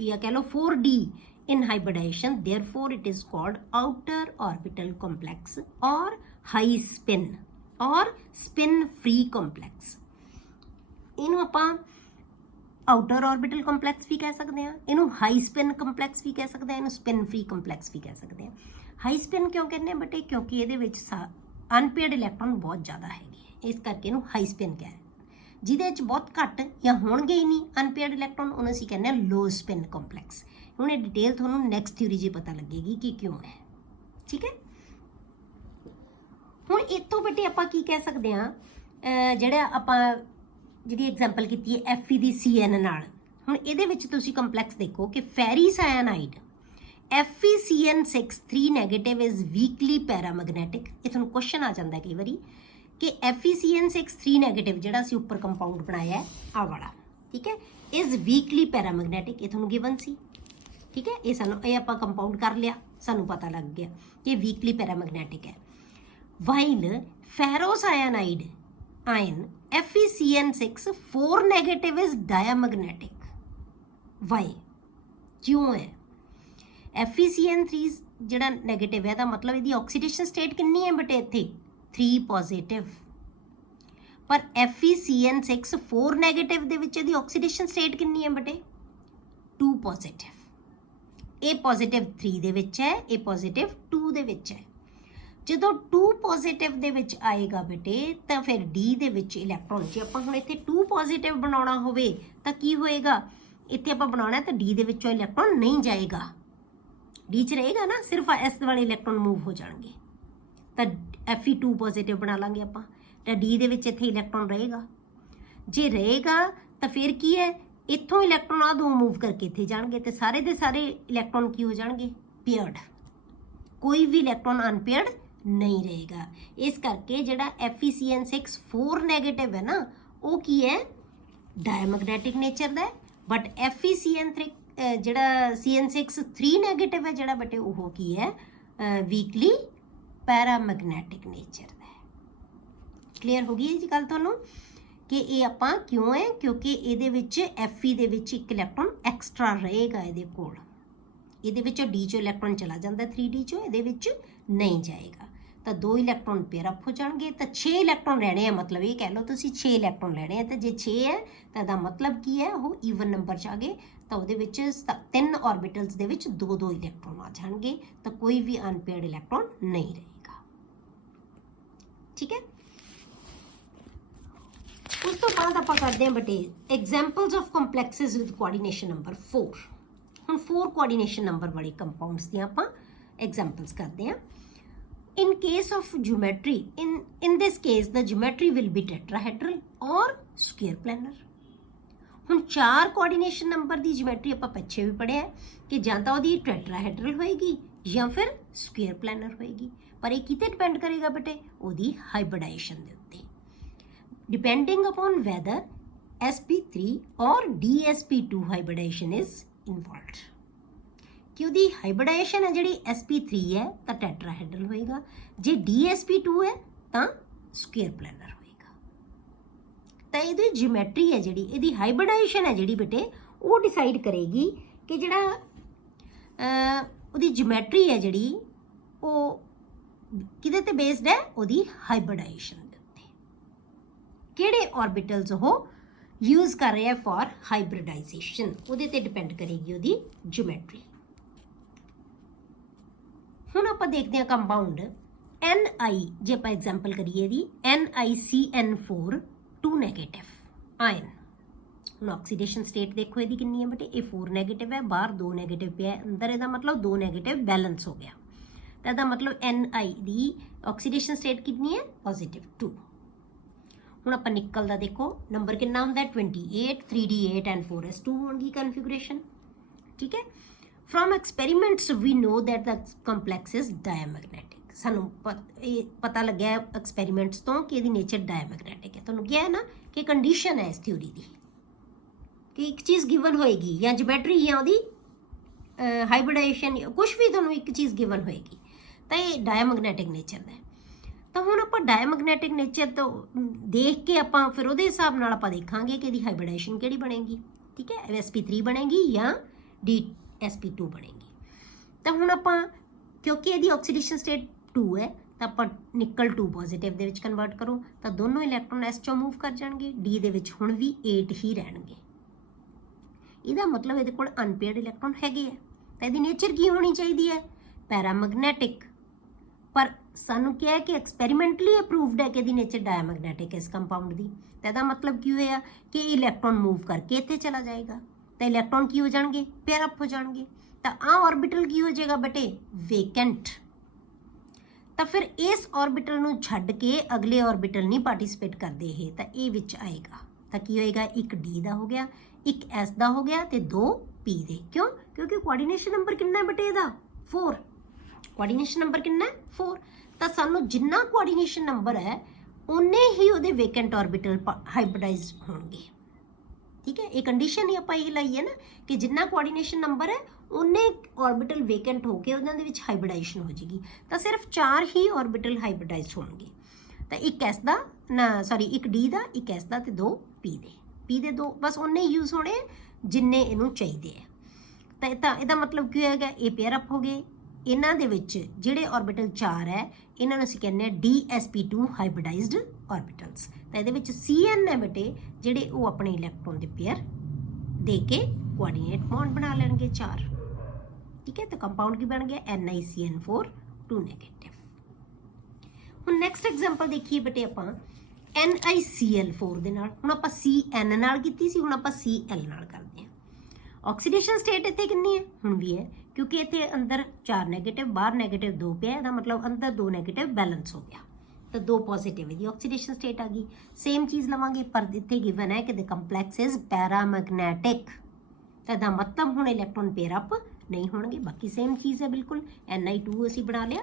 ਜਾਂ ਕਹਿ ਲਓ 4d in hybridization, therefore it is called outer orbital complex or high spin or spin free complex. ਇਹਨੂੰ ਆਪਾਂ ਆਊਟਰ ਆਰਬਿਟਲ ਕੰਪਲੈਕਸ ਵੀ ਕਹਿ ਸਕਦੇ ਹਾਂ, ਇਹਨੂੰ ਹਾਈ ਸਪਿਨ ਕੰਪਲੈਕਸ ਵੀ ਕਹਿ ਸਕਦੇ ਹਾਂ, ਇਹਨੂੰ ਸਪਿਨ ਫ੍ਰੀ ਕੰਪਲੈਕਸ ਵੀ ਕਹਿ ਸਕਦੇ ਹਾਂ। ਹਾਈ ਸਪਿਨ ਕਿਉਂ ਕਹਿੰਦੇ ਆ ਬੇਟੇ? ਕਿਉਂਕਿ ਇਹਦੇ ਵਿੱਚ ਅਨਪੇਅਰਡ ਇਲੈਕਟ੍ਰੋਨ ਬਹੁਤ ਜ਼ਿਆਦਾ ਹੈਗੇ, ਇਸ ਕਰਕੇ ਇਹਨੂੰ ਹਾਈ ਸਪਿਨ ਕਹਿ। ਜਿਹਦੇ ਵਿੱਚ ਬਹੁਤ ਘੱਟ ਜਾਂ ਹੋਣਗੇ ਹੀ ਨਹੀਂ ਅਨਪੇਅਰਡ ਇਲੈਕਟ੍ਰੋਨ, ਉਹਨੂੰ ਅਸੀਂ ਕਹਿੰਦੇ ਹਾਂ ਲੋ ਸਪਿਨ ਕੰਪਲੈਕਸ। ਹੁਣ ਇਹ ਡਿਟੇਲ ਤੁਹਾਨੂੰ ਨੈਕਸਟ ਥਿਊਰੀ 'ਚ ਪਤਾ ਲੱਗੇਗੀ ਕਿ ਕਿਉਂ ਹੈ, ਠੀਕ ਹੈ। ਹੁਣ ਇੱਥੋਂ ਬੇਟੇ ਆਪਾਂ ਕੀ ਕਹਿ ਸਕਦੇ ਹਾਂ, ਜਿਹੜਾ ਆਪਾਂ ਜਿਹੜੀ ਐਗਜ਼ਾਮਪਲ ਕੀਤੀ ਹੈ Fe ਦੀ Cn ਨਾਲ। ਹੁਣ ਇਹਦੇ ਵਿੱਚ ਤੁਸੀਂ ਕੰਪਲੈਕਸ ਦੇਖੋ ਕਿ ਫੈਰੀਸਾਇਨਾਈਡ FeCN6 3 ਨੈਗੇਟਿਵ ਇਜ਼ ਵੀਕਲੀ ਪੈਰਾਮੈਗਨੈਟਿਕ। ਇਹ ਤੁਹਾਨੂੰ ਕੁਐਸਚਨ ਆ ਜਾਂਦਾ ਕਈ ਵਾਰੀ ਕਿ FeCN6 3 ਨੈਗੇਟਿਵ ਜਿਹੜਾ ਅਸੀਂ ਉੱਪਰ ਕੰਪਾਊਂਡ ਬਣਾਇਆ ਹੈ ਆਹ ਵਾਲਾ, ਠੀਕ ਹੈ, ਇਜ਼ ਵੀਕਲੀ ਪੈਰਾਮੈਗਨੈਟਿਕ। ਇਹ ਤੁਹਾਨੂੰ ਗਿਵਨ ਸੀ, ਠੀਕ ਹੈ। ਇਹ ਆਪਾਂ ਕੰਪਾਊਂਡ ਕਰ ਲਿਆ, ਸਾਨੂੰ ਪਤਾ ਲੱਗ ਗਿਆ ਕਿ ਵੀਕਲੀ ਪੈਰਾਮੈਗਨੈਟਿਕ ਹੈ। While ferrocyanide ion FeCN6 4 negative is diamagnetic. Why? क्यों है? FeCN3 ਜਿਹੜਾ ਨੈਗੇਟਿਵ ਹੈ ਦਾ ਮਤਲਬ ਇਹਦੀ ਆਕਸੀਡੇਸ਼ਨ ਸਟੇਟ ਕਿੰਨੀ ਹੈ ਬੇਟੇ ਇੱਥੇ 3 ਪੋਜ਼ਿਟਿਵ, ਪਰ FeCN6 4 ਨੈਗੇਟਿਵ ਦੇ ਵਿੱਚ ਇਹਦੀ ਆਕਸੀਡੇਸ਼ਨ ਸਟੇਟ ਕਿੰਨੀ ਹੈ ਬੇਟੇ 2 ਪੋਜ਼ਿਟਿਵ। ਇਹ ਪੋਜ਼ਿਟਿਵ 3 ਦੇ ਵਿੱਚ ਹੈ, ਇਹ ਪੋਜ਼ਿਟਿਵ 2 ਦੇ ਵਿੱਚ ਹੈ। ਜਦੋਂ 2 ਪੋਜ਼ਿਟਿਵ ਦੇ ਵਿੱਚ ਆਏਗਾ ਬੇਟੇ ਤਾਂ ਫਿਰ D ਦੇ ਵਿੱਚ ਇਲੈਕਟ੍ਰੋਨ, ਜੇ ਆਪਾਂ ਹੁਣ ਇੱਥੇ 2 ਪੋਜ਼ਿਟਿਵ ਬਣਾਉਣਾ ਹੋਵੇ ਤਾਂ ਕੀ ਹੋਏਗਾ, ਇੱਥੇ ਆਪਾਂ ਬਣਾਉਣਾ ਤਾਂ D ਦੇ ਵਿੱਚੋਂ ਇਲੈਕਟ੍ਰੋਨ ਨਹੀਂ ਜਾਏਗਾ, D 'ਚ ਰਹੇਗਾ ਨਾ, ਸਿਰਫ S ਵਾਲੇ ਇਲੈਕਟ੍ਰੋਨ ਮੂਵ ਹੋ ਜਾਣਗੇ। ਤਾਂ Fe2 ਪੋਜ਼ਿਟਿਵ ਬਣਾ ਲਾਂਗੇ ਆਪਾਂ, ਤਾਂ D ਦੇ ਵਿੱਚ ਇੱਥੇ ਇਲੈਕਟ੍ਰੋਨ ਰਹੇਗਾ। ਜੇ ਰਹੇਗਾ ਤਾਂ ਫਿਰ ਕੀ ਹੈ, ਇੱਥੋਂ ਇਲੈਕਟ੍ਰੋਨ ਆ ਦੋ ਮੂਵ ਕਰਕੇ ਇੱਥੇ ਜਾਣਗੇ ਤੇ ਸਾਰੇ ਦੇ ਸਾਰੇ ਇਲੈਕਟ੍ਰੋਨ ਕੀ ਹੋ ਜਾਣਗੇ ਪੇਅਰਡ, ਕੋਈ ਵੀ ਇਲੈਕਟ੍ਰੋਨ ਅਨਪੇਅਰਡ ਨਹੀਂ ਰਹੇਗਾ। ਇਸ ਕਰਕੇ ਜਿਹੜਾ FeCN6 4 ਨੈਗੇਟਿਵ ਹੈ ਨਾ ਉਹ ਕੀ ਹੈ ਡਾਇਮੈਗਨੈਟਿਕ ਨੇਚਰ ਦਾ, ਬਟ FeCN3 ਜਿਹੜਾ CN6 3 ਨੈਗੇਟਿਵ ਹੈ ਜਿਹੜਾ ਬੇਟੇ ਉਹ ਕੀ ਹੈ ਵੀਕਲੀ ਪੈਰਾਮੈਗਨੈਟਿਕ ਨੇਚਰ ਦਾ ਹੈ। ਕਲੀਅਰ ਹੋ ਗਈ ਇਹ ਜੀ ਗੱਲ ਤੁਹਾਨੂੰ ਕਿ ਇਹ ਆਪਾਂ ਕਿਉਂ ਹੈ, ਕਿਉਂਕਿ ਇਹਦੇ ਵਿੱਚ Fe ਦੇ ਵਿੱਚ ਇੱਕ ਇਲੈਕਟ੍ਰੋਨ ਐਕਸਟਰਾ ਰਹੇਗਾ ਇਹਦੇ ਕੋਲ, ਇਹਦੇ ਵਿੱਚੋਂ D 'ਚੋਂ ਇਲੈਕਟ੍ਰੋਨ ਚਲਾ ਜਾਂਦਾ 3D 'ਚੋਂ, ਇਹਦੇ ਵਿੱਚ ਨਹੀਂ ਜਾਏਗਾ ਤਾਂ 2 ਇਲੈਕਟ੍ਰੋਨ ਪੇਅਰ ਅਪ ਹੋ ਜਾਣਗੇ ਤਾਂ 6 ਇਲੈਕਟ੍ਰੋਨ ਰਹਿਣੇ ਆ। ਮਤਲਬ ਇਹ ਕਹਿ ਲਓ ਤੁਸੀਂ 6 ਇਲੈਕਟ੍ਰੋਨ ਲੈਣੇ ਆ, ਤਾਂ ਜੇ 6 ਹੈ ਤਾਂ ਇਹਦਾ ਮਤਲਬ ਕੀ ਹੈ ਉਹ ਈਵਨ ਨੰਬਰ 'ਚ ਆ ਗਏ ਤਾਂ ਉਹਦੇ ਵਿੱਚ 3 ਆਰਬਿਟਲਸ ਦੇ ਵਿੱਚ 2-2 ਇਲੈਕਟ੍ਰੋਨ ਆ ਜਾਣਗੇ ਤਾਂ ਕੋਈ ਵੀ ਅਨਪੇਅਰਡ ਇਲੈਕਟ੍ਰੋਨ ਨਹੀਂ ਰਹੇਗਾ, ਠੀਕ ਹੈ। ਉਸ ਤੋਂ ਬਾਅਦ ਆਪਾਂ ਕਰਦੇ ਹਾਂ ਬੇਟੇ examples of complexes with coordination number 4। ਹੁਣ 4 ਕੋਆਰਡੀਨੇਸ਼ਨ ਨੰਬਰ ਵਾਲੇ ਕੰਪਾਊਂਡਸ ਦੀਆਂ ਆਪਾਂ ਐਗਜ਼ਾਮਪਲਸ ਕਰਦੇ ਹਾਂ। In case of geometry, in this case the geometry will be tetrahedral or square planar. ਹੁਣ 4 ਕੋਆਰਡੀਨੇਸ਼ਨ ਨੰਬਰ ਦੀ ਜਿਓਮੈਟਰੀ ਆਪਾਂ ਪਿੱਛੇ ਵੀ ਪੜਿਆ ਕਿ ਜਾਂ ਤਾਂ ਉਹਦੀ ਟੈਟਰਾਹੈਡਰਲ ਹੋਏਗੀ ਜਾਂ ਫਿਰ ਸਕੁਅਰ ਪਲੈਨਰ ਹੋਏਗੀ, ਪਰ ਇਹ ਕਿਤੇ ਡਿਪੈਂਡ ਕਰੇਗਾ ਬੇਟੇ ਉਹਦੀ ਹਾਈਬ੍ਰਿਡਾਈਜੇਸ਼ਨ ਦੇ ਉੱਤੇ, depending upon whether sp3 or dsp2 hybridisation is involved. ਕਿ ਉਹਦੀ ਹਾਈਬ੍ਰਿਡਾਈਜੇਸ਼ਨ ਹੈ ਜਿਹੜੀ sp3 ਹੈ ਤਾਂ ਟੈਟਰਾਹੈਡਰਲ ਹੋਏਗਾ, ਜੇ dsp2 ਹੈ ਤਾਂ ਸਕੁਅਰ ਪਲੈਨਰ ਹੋਏਗਾ। ਤਾਂ ਇਹਦੀ ਜਿਓਮੈਟਰੀ ਹੈ ਜਿਹੜੀ ਇਹਦੀ ਹਾਈਬ੍ਰਿਡਾਈਜੇਸ਼ਨ ਹੈ ਜਿਹੜੀ ਬੇਟੇ ਉਹ ਡਿਸਾਈਡ ਕਰੇਗੀ ਕਿ ਜਿਹੜਾ ਉਹਦੀ ਜਿਓਮੈਟਰੀ ਹੈ ਜਿਹੜੀ ਉਹ ਕਿਹਦੇ ਤੇ ਬੇਸਡ ਹੈ, ਉਹਦੀ ਹਾਈਬ੍ਰਿਡਾਈਜੇਸ਼ਨ ਦੇ ਉੱਤੇ, ਕਿਹੜੇ ਆਰਬਿਟਲਸ ਉਹ ਯੂਜ਼ ਕਰ ਰਿਹਾ ਫॉर ਹਾਈਬ੍ਰਿਡਾਈਜੇਸ਼ਨ ਉਹਦੇ ਤੇ ਡਿਪੈਂਡ ਕਰੇਗੀ ਉਹਦੀ ਜਿਓਮੈਟਰੀ। ਹੁਣ ਆਪਾਂ ਦੇਖਦੇ ਹਾਂ ਕੰਪਾਊਂਡ Ni, ਜੇ ਆਪਾਂ ਐਗਜ਼ਾਮਪਲ ਕਰੀਏ ਇਹਦੀ NiCN4 2 ਨੈਗੇਟਿਵ ਆਇਨ। ਹੁਣ ਆਕਸੀਡੇਸ਼ਨ ਸਟੇਟ ਦੇਖੋ ਇਹਦੀ ਕਿੰਨੀ ਹੈ ਬੇਟੇ, ਇਹ 4 ਨੈਗੇਟਿਵ ਹੈ, ਬਾਹਰ 2 ਨੈਗੇਟਿਵ ਪਿਆ ਅੰਦਰ, ਇਹਦਾ ਮਤਲਬ 2 ਨੈਗੇਟਿਵ ਬੈਲੈਂਸ ਹੋ ਗਿਆ, ਤਾਂ ਇਹਦਾ ਮਤਲਬ Ni ਦੀ ਆਕਸੀਡੇਸ਼ਨ ਸਟੇਟ ਕਿੰਨੀ ਹੈ ਪੋਜ਼ਿਟਿਵ 2। ਹੁਣ ਆਪਾਂ ਨਿਕਲ ਦਾ ਦੇਖੋ ਨੰਬਰ ਕਿੰਨਾ ਹੁੰਦਾ 28, 3d8 ਐਂਡ 4s2 ਹੋਣਗੀ ਕਨਫਿਗਰੇਸ਼ਨ, ਠੀਕ ਹੈ। From experiments we know that the complex is diamagnetic। ਸਾਨੂੰ ਇਹ ਪਤਾ ਲੱਗਿਆ ਐਕਸਪੈਰੀਮੈਂਟਸ ਤੋਂ ਕਿ ਇਹਦੀ ਨੇਚਰ ਡਾਇਮੈਗਨੈਟਿਕ ਹੈ। ਤੁਹਾਨੂੰ ਕਿਹਾ ਹੈ ਨਾ ਕਿ ਕੰਡੀਸ਼ਨ ਹੈ ਇਸ ਥਿਊਰੀ ਦੀ ਕਿ ਇੱਕ ਚੀਜ਼ ਗਿਵਨ ਹੋਏਗੀ ਜਾਂ ਜਿਓਮੈਟਰੀ ਜਾਂ ਉਹਦੀ ਹਾਈਬ੍ਰਿਡਾਈਜੇਸ਼ਨ ਕੁਛ ਵੀ ਤੁਹਾਨੂੰ ਇੱਕ ਚੀਜ਼ ਗਿਵਨ ਹੋਏਗੀ ਤਾਂ ਇਹ ਡਾਇਮੈਗਨੈਟਿਕ ਨੇਚਰ ਦਾ ਹੈ। ਤਾਂ ਹੁਣ ਆਪਾਂ ਡਾਇਮੈਗਨੈਟਿਕ ਨੇਚਰ ਤੋਂ ਦੇਖ ਕੇ ਆਪਾਂ ਫਿਰ ਉਹਦੇ ਹਿਸਾਬ ਨਾਲ ਆਪਾਂ ਦੇਖਾਂਗੇ ਕਿ ਇਹਦੀ ਹਾਈਬ੍ਰਿਡਾਈਜੇਸ਼ਨ ਕਿਹੜੀ ਬਣੇਗੀ, ਠੀਕ ਹੈ, sp3 ਬਣੇਗੀ ਜਾਂ dsp2 ਬਣੇਗੀ। ਤਾਂ ਹੁਣ ਆਪਾਂ ਕਿਉਂਕਿ ਇਹਦੀ ਆਕਸੀਡੇਸ਼ਨ ਸਟੇਟ 2 ਹੈ ਤਾਂ ਆਪਾਂ ਨਿਕਲ 2 ਪੋਜ਼ਿਟਿਵ ਦੇ ਵਿੱਚ ਕਨਵਰਟ ਕਰੋ ਤਾਂ ਦੋਨੋਂ ਇਲੈਕਟ੍ਰੋਨ S ਚੋਂ ਮੂਵ ਕਰ ਜਾਣਗੇ। D ਦੇ ਵਿੱਚ ਹੁਣ ਵੀ 8 ਹੀ ਰਹਿਣਗੇ। ਇਹਦਾ ਮਤਲਬ ਇਹਦੇ ਕੋਲ ਅਨਪੇਅਰਡ ਇਲੈਕਟ੍ਰੋਨ ਹੈਗੇ ਆ ਤਾਂ ਇਹਦੀ ਨੇਚਰ ਕੀ ਹੋਣੀ ਚਾਹੀਦੀ ਹੈ? ਪੈਰਾਮੈਗਨੈਟਿਕ। ਪਰ ਸਾਨੂੰ ਕਿਹਾ ਕਿ ਐਕਸਪੈਰੀਮੈਂਟਲੀ ਅਪਰੂਵਡ ਹੈ ਕਿ ਇਹਦੀ ਨੇਚਰ ਡਾਇਮੈਗਨੈਟਿਕ ਇਸ ਕੰਪਾਊਂਡ ਦੀ। ਤਾਂ ਇਹਦਾ ਮਤਲਬ ਕੀ ਹੋਇਆ ਕਿ ਇਲੈਕਟ੍ਰੋਨ ਮੂਵ ਕਰਕੇ ਇੱਥੇ ਚਲਾ ਜਾਏਗਾ ਤਾਂ ਇਲੈਕਟ੍ਰੋਨ ਕੀ ਹੋ ਜਾਣਗੇ? ਪੇਅਰ ਅਪ ਹੋ ਜਾਣਗੇ। ਤਾਂ ਆਹ ਆਰਬਿਟਲ ਕੀ ਹੋ ਜਾਏਗਾ ਬੇਟੇ? ਵੇਕੈਂਟ। ਤਾਂ ਫਿਰ ਇਸ ਆਰਬਿਟਲ ਨੂੰ ਛੱਡ ਕੇ ਅਗਲੇ ਆਰਬਿਟਲ ਨਹੀਂ ਪਾਰਟਿਸਿਪੇਟ ਕਰਦੇ ਇਹ, ਤਾਂ ਇਹ ਵਿੱਚ ਆਏਗਾ। ਤਾਂ ਕੀ ਹੋਏਗਾ? ਇੱਕ D ਦਾ ਹੋ ਗਿਆ, ਇੱਕ S ਦਾ ਹੋ ਗਿਆ ਤੇ 2 P ਦੇ। ਕਿਉਂ? ਕਿਉਂਕਿ ਕੋਆਰਡੀਨੇਸ਼ਨ ਨੰਬਰ ਕਿੰਨਾ ਹੈ ਬੇਟੇ ਇਹਦਾ? 4। ਕੋਆਰਡੀਨੇਸ਼ਨ ਨੰਬਰ ਕਿੰਨਾ ਹੈ? 4। ਤਾਂ ਸਾਨੂੰ ਜਿੰਨਾ ਕੋਆਰਡੀਨੇਸ਼ਨ ਨੰਬਰ ਹੈ ਉਨੇ ਹੀ ਉਹਦੇ ਵੇਕੈਂਟ ਆਰਬਿਟਲ ਹਾਈਬ੍ਰਿਡਾਈਜ਼ਡ ਹੋਣਗੇ। ਠੀਕ ਹੈ, ਇਹ ਕੰਡੀਸ਼ਨ ਹੀ ਆਪਾਂ ਇਹ ਲਾਈ ਹੈ ਨਾ ਕਿ ਜਿੰਨਾ ਕੋਆਰਡੀਨੇਸ਼ਨ ਨੰਬਰ ਹੈ ਉਨੇ ਆਰਬਿਟਲ ਵੇਕੈਂਟ ਹੋ ਕੇ ਉਹਨਾਂ ਦੇ ਵਿੱਚ ਹਾਈਬ੍ਰਿਡਾਈਜੇਸ਼ਨ ਹੋ ਜਾਏਗੀ। ਤਾਂ ਸਿਰਫ 4 ਹੀ ਆਰਬਿਟਲ ਹਾਈਬ੍ਰਿਡਾਈਜ਼ਡ ਹੋਣਗੇ। ਤਾਂ ਇੱਕ S ਦਾ ਇੱਕ D ਦਾ, ਇੱਕ S ਦਾ ਤੇ 2 P ਦੇ। P ਦੇ 2 ਬਸ ਉਨੇ ਯੂਜ਼ ਹੋਣੇ ਜਿੰਨੇ ਇਹਨੂੰ ਚਾਹੀਦੇ ਆ। ਤਾਂ ਇਹਦਾ ਮਤਲਬ ਕੀ ਹੋਏਗਾ? ਇਹ ਪੇਅਰ ਅਪ ਹੋ ਗਏ। ਇਹਨਾਂ ਦੇ ਵਿੱਚ ਜਿਹੜੇ ਆਰਬਿਟਲ 4 ਹੈ ਇਹਨਾਂ ਨੂੰ ਅਸੀਂ ਕਹਿੰਦੇ ਆ DsP2 ਹਾਈਬ੍ਰਿਡਾਈਜ਼ਡ ਆਰਬਿਟਲਸ। ਤਾਂ ਇਹਦੇ ਵਿੱਚ Cn ਹੈ ਬੇਟੇ ਜਿਹੜੇ ਉਹ ਆਪਣੇ ਇਲੈਕਟ੍ਰੋਨ ਦੇ ਪੇਅਰ ਦੇ ਕੇ ਕੋਆਰਡੀਨੇਟ ਬੌਂਡ ਬਣਾ ਲੈਣਗੇ 4। ਠੀਕ ਹੈ, ਤਾਂ ਕੰਪਾਊਂਡ ਕੀ ਬਣ ਗਿਆ? NiCN4 2 negative. ਹੁਣ ਨੈਕਸਟ ਐਗਜ਼ਾਮਪਲ ਦੇਖੀਏ ਬੇਟੇ ਆਪਾਂ NiCl4 ਦੇ ਨਾਲ। ਹੁਣ ਆਪਾਂ Cn ਨਾਲ ਕੀਤੀ ਸੀ, ਹੁਣ ਆਪਾਂ Cl ਨਾਲ ਕਰਦੇ ਹਾਂ। ਆਕਸੀਡੇਸ਼ਨ ਸਟੇਟ ਇੱਥੇ ਕਿੰਨੀ ਹੈ? ਹੁਣ ਵੀ ਹੈ ਕਿਉਂਕਿ ਇੱਥੇ ਅੰਦਰ 4 ਨੈਗੇਟਿਵ, ਬਾਹਰ ਨੈਗੇਟਿਵ 2 ਪਿਆ। ਇਹਦਾ ਮਤਲਬ ਅੰਦਰ 2 ਨੈਗੇਟਿਵ ਬੈਲੈਂਸ ਹੋ ਗਿਆ ਤਾਂ 2 ਪੋਜ਼ਿਟਿਵ ਇਹਦੀ ਆਕਸੀਡੇਸ਼ਨ ਸਟੇਟ ਆ ਗਈ। ਸੇਮ ਚੀਜ਼ ਲਵਾਂਗੇ ਪਰ ਇੱਥੇ ਗਿਵਨ ਹੈ ਕਿ ਦ ਕੰਪਲੈਕਸ ਇਜ਼ ਪੈਰਾਮੈਗਨੈਟਿਕ। ਤਾਂ ਇਹਦਾ ਮਤਲਬ ਹੁਣ ਇਲੈਕਟ੍ਰੋਨ ਪੇਅਰ ਅਪ ਨਹੀਂ ਹੋਣਗੇ। ਬਾਕੀ ਸੇਮ ਚੀਜ਼ ਹੈ ਬਿਲਕੁਲ। Ni2 ਅਸੀਂ ਬਣਾ ਲਿਆ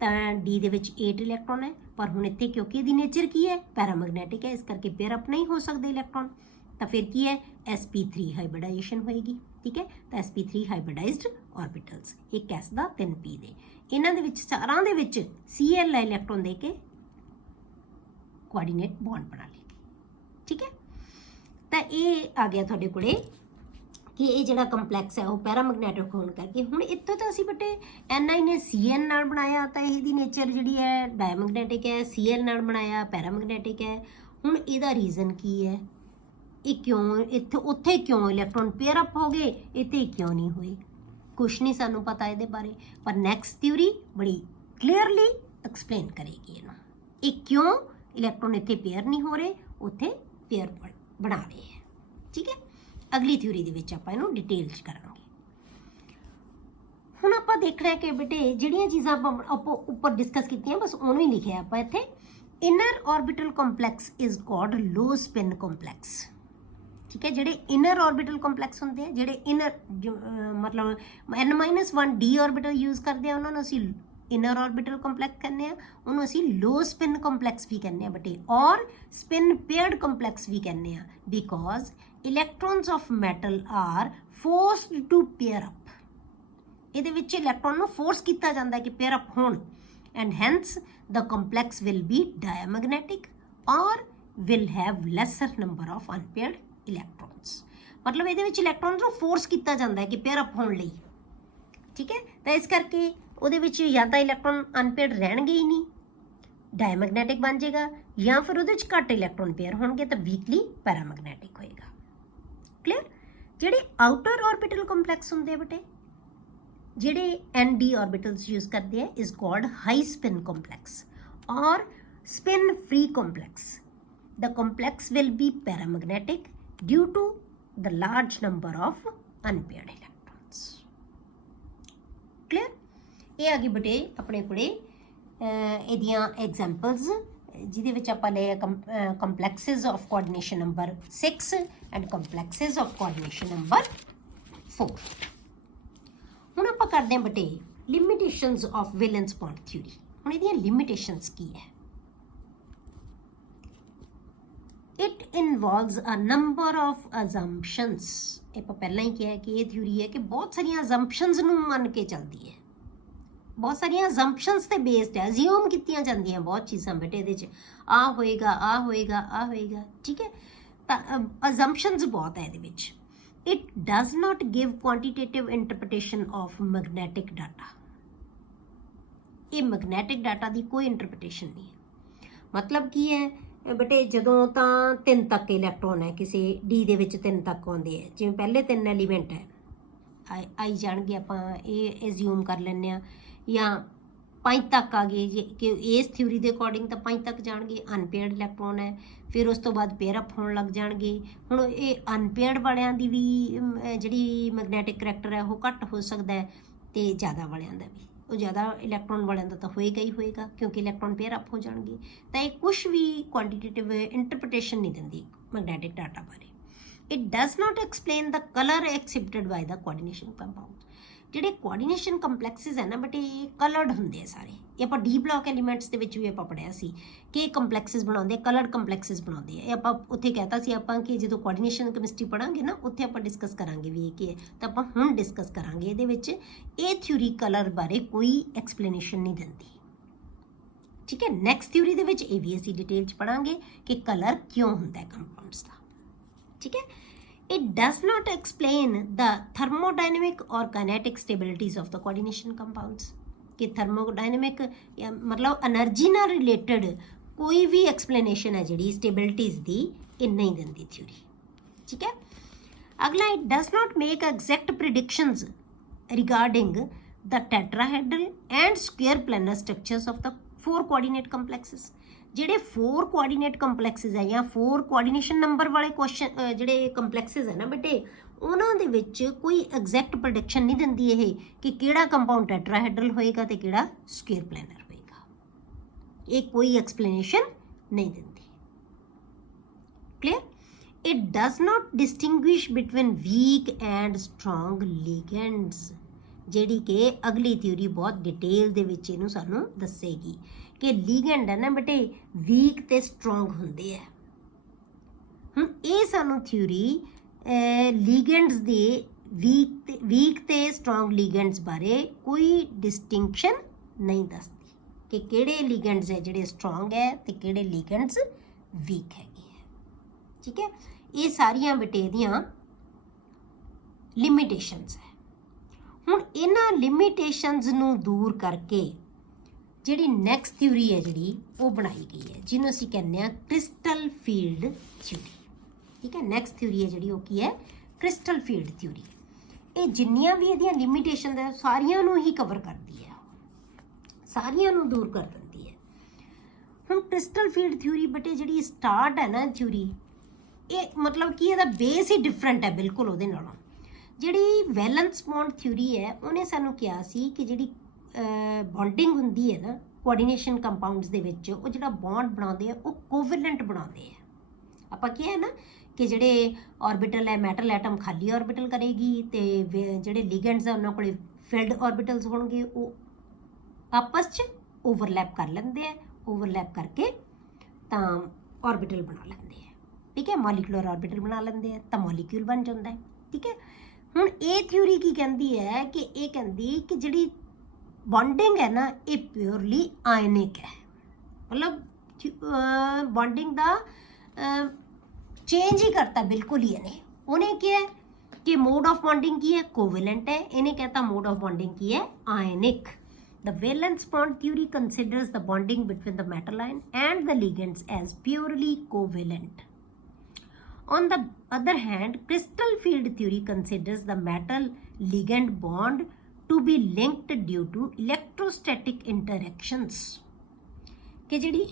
ਤਾਂ D ਦੇ ਵਿੱਚ 8 ਇਲੈਕਟ੍ਰੋਨ ਹੈ ਪਰ ਹੁਣ ਇੱਥੇ ਕਿਉਂਕਿ ਇਹਦੀ ਨੇਚਰ ਕੀ ਹੈ? ਪੈਰਾਮੈਗਨੈਟਿਕ ਹੈ, ਇਸ ਕਰਕੇ ਪੇਅਰ ਅਪ ਨਹੀਂ ਹੋ ਸਕਦੇ ਇਲੈਕਟ੍ਰੋਨ। ਤਾਂ ਫਿਰ ਕੀ ਹੈ? sp3 ਹਾਈਬ੍ਰਿਡਾਈਜੇਸ਼ਨ ਹੋਏਗੀ। ਠੀਕ ਹੈ, ਤਾਂ sp3 ਹਾਈਬ੍ਰਿਡਾਈਜ਼ਡ ਆਰਬਿਟਲਸ, ਇੱਕ S ਦਾ 3 P ਦੇ। ਇਹਨਾਂ ਦੇ ਵਿੱਚ ਚਾਰਾਂ ਦੇ ਵਿੱਚ Cl ਇਲੈਕਟ੍ਰੋਨ ਦੇ ਕੇ ਕੋਆਰਡੀਨੇਟ ਬੌਂਡ ਬਣਾ ਲੇਗੀ। ਠੀਕ ਹੈ, ਤਾਂ ਇਹ ਆ ਗਿਆ ਤੁਹਾਡੇ ਕੋਲੇ ਕਿ ਇਹ ਜਿਹੜਾ ਕੰਪਲੈਕਸ ਹੈ ਉਹ ਪੈਰਾਮੈਗਨੈਟਿਕ ਹੋਣ ਕਰਕੇ। ਹੁਣ ਇੱਥੋਂ ਤਾਂ ਅਸੀਂ ਬੇਟੇ Ni ਨੇ Cn ਨਾਲ ਬਣਾਇਆ ਤਾਂ ਇਹਦੀ ਨੇਚਰ ਜਿਹੜੀ ਹੈ ਡਾਇਮੈਗਨੈਟਿਕ ਹੈ, Cl ਨਾਲ ਬਣਾਇਆ ਪੈਰਾਮੈਗਨੈਟਿਕ ਹੈ। ਹੁਣ ਇਹਦਾ ਰੀਜ਼ਨ ਕੀ ਹੈ? ਇਹ ਕਿਉਂ ਇੱਥੇ ਉੱਥੇ ਕਿਉਂ ਇਲੈਕਟ੍ਰੋਨ ਪੇਅਰ ਅਪ ਹੋ ਗਏ, ਇੱਥੇ ਕਿਉਂ ਨਹੀਂ ਹੋਏ? ਕੁਛ ਨਹੀਂ ਸਾਨੂੰ ਪਤਾ ਇਹਦੇ ਬਾਰੇ, ਪਰ ਨੈਕਸਟ ਥਿਊਰੀ ਬੜੀ ਕਲੀਅਰਲੀ ਐਕਸਪਲੇਨ ਕਰੇਗੀ ਇਹਨੂੰ। ਇਹ ਕਿਉਂ ਇਲੈਕਟ੍ਰੋਨ ਇੱਥੇ ਪੇਅਰ ਨਹੀਂ ਹੋ ਰਹੇ, ਉੱਥੇ ਪੇਅਰ ਬਣਾ ਰਹੇ ਹੈ। ਠੀਕ ਹੈ, ਅਗਲੀ ਥਿਊਰੀ ਦੇ ਵਿੱਚ ਆਪਾਂ ਇਹਨੂੰ ਡਿਟੇਲ 'ਚ ਕਰਾਂਗੇ। ਹੁਣ ਆਪਾਂ ਦੇਖਣਾ ਹੈ ਕਿ ਬੇਟੇ ਜਿਹੜੀਆਂ ਚੀਜ਼ਾਂ ਆਪਾਂ ਉੱਪਰ ਡਿਸਕਸ ਕੀਤੀਆਂ ਬਸ ਉਹਨੂੰ ਹੀ ਲਿਖਿਆ ਆਪਾਂ ਇੱਥੇ। Inner orbital complex is called low spin complex. ਠੀਕ ਹੈ, ਜਿਹੜੇ ਇਨਰ ਆਰਬਿਟਲ ਕੰਪਲੈਕਸ ਹੁੰਦੇ ਆ, ਜਿਹੜੇ ਇਨਰ ਮਤਲਬ N-1d ਆਰਬਿਟਲ ਯੂਜ਼ ਕਰਦੇ ਆ ਉਹਨਾਂ ਨੂੰ ਅਸੀਂ ਇਨਰ ਆਰਬਿਟਲ ਕੰਪਲੈਕਸ ਕਹਿੰਦੇ ਆ। ਉਹਨੂੰ ਅਸੀਂ ਲੋ ਸਪਿਨ ਕੰਪਲੈਕਸ ਵੀ ਕਹਿੰਦੇ ਆ ਬੇਟੇ, ਔਰ ਸਪਿਨ ਪੇਅਰਡ ਕੰਪਲੈਕਸ ਵੀ ਕਹਿੰਦੇ ਆ, because electrons of metal are forced to pair up. ਇਹਦੇ ਵਿੱਚ ਇਲੈਕਟ੍ਰੋਨ ਨੂੰ ਫੋਰਸ ਕੀਤਾ ਜਾਂਦਾ ਹੈ ਕਿ ਪੇਅਰ ਅਪ ਹੋਣ, and hence the complex will be diamagnetic or will have lesser number of unpaired electrons. ਮਤਲਬ ਇਹਦੇ ਵਿੱਚ ਇਲੈਕਟ੍ਰੋਨਸ ਨੂੰ ਫੋਰਸ ਕੀਤਾ ਜਾਂਦਾ ਹੈ ਕਿ ਪੇਅਰ ਅਪ ਹੋਣ ਲਈ। ਠੀਕ ਹੈ, ਤਾਂ ਇਸ ਕਰਕੇ ਉਹਦੇ ਵਿੱਚ ਜਾਂ ਤਾਂ ਇਲੈਕਟ੍ਰੋਨ ਅਨਪੇਅਰਡ ਰਹਿਣਗੇ ਹੀ ਨਹੀਂ, ਡਾਇਮੈਗਨੈਟਿਕ ਬਣ ਜਾਏਗਾ, ਜਾਂ ਫਿਰ ਉਹਦੇ ਵਿੱਚ ਘੱਟ ਇਲੈਕਟ੍ਰੋਨ ਪੇਅਰ ਹੋਣਗੇ ਤਾਂ ਵੀਕਲੀ ਪੈਰਾਮੈਗਨੈਟਿਕ ਹੋਏਗਾ। ਕਲੀਅਰ? ਜਿਹੜੇ ਆਊਟਰ ਆਰਬਿਟਲ ਕੰਪਲੈਕਸ ਹੁੰਦੇ ਬੇਟੇ, ਜਿਹੜੇ ND ਆਰਬਿਟਲਸ ਯੂਜ਼ ਕਰਦੇ ਆ, is called high spin complex ਔਰ spin free complex. The complex will be paramagnetic due to the large number of unpaired electrons. Clear? ਇਹ ਆ ਗਈ ਬੇਟੇ ਆਪਣੇ ਕੋਲੇ ਇਹਦੀਆਂ ਐਗਜ਼ਾਮਪਲਸ ਜਿਹਦੇ ਵਿੱਚ ਆਪਾਂ ਲਏ complexes of coordination number 6 and complexes of coordination number 4। ਹੁਣ ਆਪਾਂ ਕਰਦੇ ਹਾਂ ਬੇਟੇ limitations of valence bond theory. ਹੁਣ ਇਹਦੀਆਂ ਲਿਮਿਟੇਸ਼ਨਸ ਕੀ ਹੈ? It involves a number of assumptions. ਇਹ ਆਪਾਂ ਪਹਿਲਾਂ ਹੀ ਕਿਹਾ ਕਿ ਇਹ ਥਿਊਰੀ ਹੈ ਕਿ ਬਹੁਤ ਸਾਰੀਆਂ assumptions ਨੂੰ ਮੰਨ ਕੇ ਚੱਲਦੀ ਹੈ, ਬਹੁਤ ਸਾਰੀਆਂ assumptions ਤੇ ਬੇਸਡ ਹੈ, ਅਸਿਊਮ ਕੀਤੀਆਂ ਜਾਂਦੀਆਂ ਬਹੁਤ ਚੀਜ਼ਾਂ ਬੇਟੇ ਇਹਦੇ 'ਚ, ਆ ਹੋਏਗਾ, ਆ ਹੋਏਗਾ, ਆ ਹੋਏਗਾ। ਠੀਕ ਹੈ, ਤਾਂ assumptions ਬਹੁਤ ਹੈ ਇਹਦੇ ਵਿੱਚ। it does not give quantitative interpretation of magnetic data. ਇਹ ਮੈਗਨੈਟਿਕ ਡਾਟਾ ਦੀ ਕੋਈ ਇੰਟਰਪ੍ਰੀਟੇਸ਼ਨ ਨਹੀਂ ਹੈ। ਮਤਲਬ ਕੀ ਹੈ ਬੇਟੇ, ਜਦੋਂ ਤਾਂ 3 ਤੱਕ ਇਲੈਕਟ੍ਰੋਨ ਹੈ ਕਿਸੇ ਡੀ ਦੇ ਵਿੱਚ 3 ਤੱਕ ਆਉਂਦੇ ਹੈ, ਜਿਵੇਂ ਪਹਿਲੇ 3 ਐਲੀਮੈਂਟ ਹੈ ਆਈ ਜਾਣਗੇ, ਆਪਾਂ ਇਹ ਐਜ਼ਿਊਮ ਕਰ ਲੈਂਦੇ ਹਾਂ, ਜਾਂ 5 ਤੱਕ ਆ ਗਏ ਜੇ ਕਿ ਇਸ ਥਿਊਰੀ ਦੇ ਅਕੋਰਡਿੰਗ ਤਾਂ 5 ਤੱਕ ਜਾਣਗੇ, ਅਨਪੇਅਰਡ ਇਲੈਕਟ੍ਰੋਨ ਹੈ, ਫਿਰ ਉਸ ਤੋਂ ਬਾਅਦ ਪੇਅਰ ਅਪ ਹੋਣ ਲੱਗ ਜਾਣਗੇ। ਹੁਣ ਇਹ ਅਨਪੇਅਰਡ ਵਾਲਿਆਂ ਦੀ ਵੀ ਜਿਹੜੀ ਮੈਗਨੈਟਿਕ ਕਰੈਕਟਰ ਹੈ ਉਹ ਘੱਟ ਹੋ ਸਕਦਾ ਹੈ, ਅਤੇ ਜ਼ਿਆਦਾ ਵਾਲਿਆਂ ਦਾ ਵੀ, ਉਹ ਜ਼ਿਆਦਾ ਇਲੈਕਟ੍ਰੋਨ ਵਾਲਿਆਂ ਦਾ ਤਾਂ ਹੋਏਗਾ ਹੀ ਹੋਏਗਾ, ਕਿਉਂਕਿ ਇਲੈਕਟ੍ਰੋਨ ਪੇਅਰ ਅਪ ਹੋ ਜਾਣਗੇ। ਤਾਂ ਇਹ ਕੁਛ ਵੀ ਕੁਆਂਟੀਟੇਟਿਵ ਇੰਟਰਪ੍ਰੀਟੇਸ਼ਨ ਨਹੀਂ ਦਿੰਦੀ ਮੈਗਨੈਟਿਕ ਡਾਟਾ ਬਾਰੇ। It does not explain the colour exhibited by the coordination compound. ਜਿਹੜੇ ਕੋਆਰਡੀਨੇਸ਼ਨ ਕੰਪਲੈਕਸਿਸ ਹੈ ਨਾ ਬਟ ਇਹ ਕਲਰਡ ਹੁੰਦੇ ਆ ਸਾਰੇ। ਇਹ ਆਪਾਂ ਡੀ ਬਲੌਕ ਐਲੀਮੈਂਟਸ ਦੇ ਵਿੱਚ ਵੀ ਆਪਾਂ ਪੜ੍ਹਿਆ ਸੀ ਕਿ ਇਹ ਕੰਪਲੈਕਸਿਸ ਬਣਾਉਂਦੇ, ਕਲਰਡ ਕੰਪਲੈਕਸਿਸ ਬਣਾਉਂਦੇ ਆ। ਇਹ ਆਪਾਂ ਉੱਥੇ ਕਹਿਤਾ ਸੀ ਆਪਾਂ ਕਿ ਜਦੋਂ ਕੋਆਰਡੀਨੇਸ਼ਨ ਕੈਮਿਸਟਰੀ ਪੜ੍ਹਾਂਗੇ ਨਾ ਉੱਥੇ ਆਪਾਂ ਡਿਸਕਸ ਕਰਾਂਗੇ ਵੀ ਇਹ ਕੀ ਹੈ, ਤਾਂ ਆਪਾਂ ਹੁਣ ਡਿਸਕਸ ਕਰਾਂਗੇ ਇਹਦੇ ਵਿੱਚ। ਇਹ ਥਿਊਰੀ ਕਲਰ ਬਾਰੇ ਕੋਈ ਐਕਸਪਲੇਨੇਸ਼ਨ ਨਹੀਂ ਦਿੰਦੀ, ਠੀਕ ਹੈ। ਨੈਕਸਟ ਥਿਊਰੀ ਦੇ ਵਿੱਚ ਇਹ ਵੀ ਅਸੀਂ ਡਿਟੇਲ 'ਚ ਪੜ੍ਹਾਂਗੇ ਕਿ ਕਲਰ ਕਿਉਂ ਹੁੰਦਾ ਹੈ ਕੰਪਾਊਂਡਸ ਦਾ, ਠੀਕ ਹੈ। It does not explain the thermodynamic or kinetic stabilities of the coordination compounds. कि thermodynamic मतलब एनर्जी ਨਾਲ रिलेटेड कोई भी एक्सप्लेनेशन है जी स्टेबिलिटीज़ दी ये नहीं देती थ्योरी, ठीक है। अगला, it does not make exact predictions regarding the tetrahedral and square planar structures of the 4 coordinate complexes. ਜਿਹੜੇ 4 ਕੋਆਰਡੀਨੇਟ ਕੰਪਲੈਕਸਿਸ ਹੈ ਜਾਂ 4 ਕੋਆਰਡੀਨੇਸ਼ਨ ਨੰਬਰ ਵਾਲੇ ਕੁਐਸਚਨ ਜਿਹੜੇ ਕੰਪਲੈਕਸਿਸ ਹੈ ਨਾ ਬੇਟੇ, ਉਹਨਾਂ ਦੇ ਵਿੱਚ ਕੋਈ ਐਗਜ਼ੈਕਟ ਪ੍ਰੈਡਿਕਸ਼ਨ ਨਹੀਂ ਦਿੰਦੀ ਇਹ ਕਿ ਕਿਹੜਾ ਕੰਪਾਊਂਡ ਟੈਟਰਾਹੈਡਰਲ ਹੋਏਗਾ ਤੇ ਕਿਹੜਾ ਸਕੁਅਰ ਪਲੈਨਰ ਹੋਏਗਾ। ਇਹ ਕੋਈ ਐਕਸਪਲੇਨੇਸ਼ਨ ਨਹੀਂ ਦਿੰਦੀ, clear. It does not distinguish between weak and strong ligands, ਜਿਹੜੀ ਕਿ ਅਗਲੀ ਥਿਊਰੀ ਬਹੁਤ ਡਿਟੇਲ ਦੇ ਵਿੱਚ ਇਹਨੂੰ ਸਾਨੂੰ ਦੱਸੇਗੀ ਕਿ ਲੀਗੈਂਡ ਹੈ ਨਾ ਬੇਟੇ ਵੀਕ ਤੇ ਸਟਰੋਂਗ ਹੁੰਦੇ ਆ। ਹੁਣ ਇਹ ਸਾਨੂੰ ਥਿਊਰੀ ਲੀਗੈਂਡਸ ਦੇ ਵੀਕ ਤੇ ਸਟਰੋਂਗ ਲੀਗੈਂਡਸ ਬਾਰੇ ਕੋਈ ਡਿਸਟਿੰਕਸ਼ਨ ਨਹੀਂ ਦੱਸਦੀ ਕਿ ਕਿਹੜੇ ਲੀਗੈਂਡਸ ਹੈ ਜਿਹੜੇ ਸਟਰੋਂਗ ਹੈ ਤੇ ਕਿਹੜੇ ਲੀਗੈਂਡਸ ਵੀਕ ਹੈਗੇ ਹੈ, ਠੀਕ ਹੈ। ਇਹ ਸਾਰੀਆਂ ਬੇਟੇ ਇਹਦੀਆਂ ਲਿਮਿਟੇਸ਼ਨਸ ਹੈ। ਹੁਣ ਇਹਨਾਂ ਲਿਮਿਟੇਸ਼ਨਸ ਨੂੰ ਦੂਰ ਕਰਕੇ ਜਿਹੜੀ ਨੈਕਸਟ ਥਿਊਰੀ ਹੈ ਜਿਹੜੀ ਉਹ ਬਣਾਈ ਗਈ ਹੈ, ਜਿਹਨੂੰ ਅਸੀਂ ਕਹਿੰਦੇ ਹਾਂ ਕ੍ਰਿਸਟਲ ਫੀਲਡ ਥਿਊਰੀ, ਠੀਕ ਹੈ। ਨੈਕਸਟ ਥਿਊਰੀ ਹੈ ਜਿਹੜੀ ਉਹ ਕੀ ਹੈ, ਕ੍ਰਿਸਟਲ ਫੀਲਡ ਥਿਊਰੀ। ਇਹ ਜਿੰਨੀਆਂ ਵੀ ਇਹਦੀਆਂ ਲਿਮਿਟੇਸ਼ਨ ਹੈ ਸਾਰੀਆਂ ਨੂੰ ਹੀ ਕਵਰ ਕਰਦੀ ਹੈ, ਸਾਰੀਆਂ ਨੂੰ ਦੂਰ ਕਰ ਦਿੰਦੀ ਹੈ। ਹੁਣ ਕ੍ਰਿਸਟਲ ਫੀਲਡ ਥਿਊਰੀ ਬੇਟੇ ਜਿਹੜੀ ਸਟਾਰਟ ਹੈ ਨਾ ਥਿਊਰੀ, ਇਹ ਮਤਲਬ ਕਿ ਇਹਦਾ ਬੇਸ ਹੀ ਡਿਫਰੈਂਟ ਹੈ ਬਿਲਕੁਲ ਉਹਦੇ ਨਾਲੋਂ। ਜਿਹੜੀ ਵੈਲੈਂਸ ਬੌਂਡ ਥਿਊਰੀ ਹੈ ਉਹਨੇ ਸਾਨੂੰ ਕਿਹਾ ਸੀ ਕਿ ਜਿਹੜੀ ਬੌਂਡਿੰਗ ਹੁੰਦੀ ਹੈ ਨਾ ਕੋਆਰਡੀਨੇਸ਼ਨ ਕੰਪਾਊਂਡਸ ਦੇ ਵਿੱਚ, ਉਹ ਜਿਹੜਾ ਬੌਂਡ ਬਣਾਉਂਦੇ ਆ ਉਹ ਕੋਵੈਲੈਂਟ ਬਣਾਉਂਦੇ ਆ। ਆਪਾਂ ਕੀ ਹੈ ਨਾ ਕਿ ਜਿਹੜੇ ਆਰਬਿਟਲ ਹੈ ਮੈਟਲ ਐਟਮ ਖਾਲੀ ਆਰਬਿਟਲ ਕਰੇਗੀ ਤੇ ਜਿਹੜੇ ਲਿਗੈਂਡਸ ਆ ਉਹਨਾਂ ਕੋਲ ਫਿਲਡ ਆਰਬਿਟਲਸ ਹੋਣਗੇ, ਉਹ ਆਪਸ 'ਚ ਓਵਰਲੈਪ ਕਰ ਲੈਂਦੇ ਆ, ਓਵਰਲੈਪ ਕਰਕੇ ਤਾਂ ਆਰਬਿਟਲ ਬਣਾ ਲੈਂਦੇ ਆ, ਠੀਕ ਹੈ। ਮੋਲੀਕੂਲਰ ਆਰਬਿਟਲ ਬਣਾ ਲੈਂਦੇ ਆ ਤਾਂ ਮੋਲੀਕਿਊਲ ਬਣ ਜਾਂਦਾ ਹੈ, ਠੀਕ ਹੈ। ਹੁਣ ਇਹ ਥਿਊਰੀ ਕੀ ਕਹਿੰਦੀ ਹੈ ਕਿ ਇਹ ਕਹਿੰਦੀ ਕਿ ਜਿਹੜੀ ਬੌਂਡਿੰਗ ਹੈ ਨਾ ਇਹ ਪਿਓਰਲੀ ਆਇਨਿਕ ਹੈ, ਮਤਲਬ ਬੌਂਡਿੰਗ ਦਾ ਚੇਂਜ ਹੀ ਕਰਤਾ ਬਿਲकुल ਹੀ ਇਹਨੇ। ਉਹਨੇ ਕਿਹਾ ਕਿ ਮੋਡ ਆਫ ਬੌਂਡਿੰਗ ਕੀ ਹੈ, ਕੋਵੈਲੈਂਟ ਹੈ, ਇਹਨੇ कहता ਮੋਡ ਆਫ ਬੌਂਡਿੰਗ ਕੀ ਹੈ, ionic. The valence bond theory considers the bonding between the metal ion and the ligands as purely covalent. On the other hand, crystal field theory considers the metal ligand bond to be linked due to electrostatic interactions. कि ਜਿਹੜੀ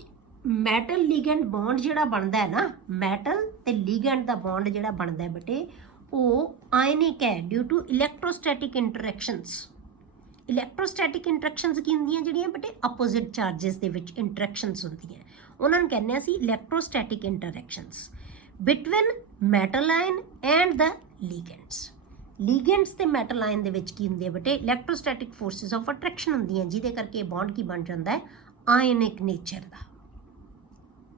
metal ਲੀਗੈਂਡ bond ਜਿਹੜਾ ਬਣਦਾ ਹੈ ਨਾ, metal ਤੇ ਲੀਗੈਂਡ ਦਾ bond ਜਿਹੜਾ ਬਣਦਾ ਹੈ ਬੇਟੇ ਉਹ ਆਇਨਿਕ ਹੈ due to electrostatic interactions. Electrostatic interactions ਕੀ ਹੁੰਦੀਆਂ ਜਿਹੜੀਆਂ ਬੇਟੇ ਆਪੋਜ਼ਿਟ ਚਾਰजेस ਦੇ ਵਿੱਚ ਇੰਟਰੈਕਸ਼ਨਸ ਹੁੰਦੀਆਂ, ਉਹਨਾਂ ਨੂੰ ਕਹਿੰਦੇ ਅਸੀਂ electrostatic interactions between metal ion and the ligands. Ligands ਤੇ ਮੈਟਲ ਆਇਨ ਦੇ ਵਿੱਚ ਕੀ ਹੁੰਦੇ ਆ ਬੇਟੇ, ਇਲੈਕਟ੍ਰੋਸਟੈਟਿਕ ਫੋਰਸਿਸ ਆਫ ਅਟਰੈਕਸ਼ਨ ਹੁੰਦੀਆਂ ਜਿਹਦੇ ਕਰਕੇ ਇਹ ਬੌਂਡ ਕੀ ਬਣ ਜਾਂਦਾ ਹੈ, ਆਇਨਿਕ ਨੇਚਰ ਦਾ,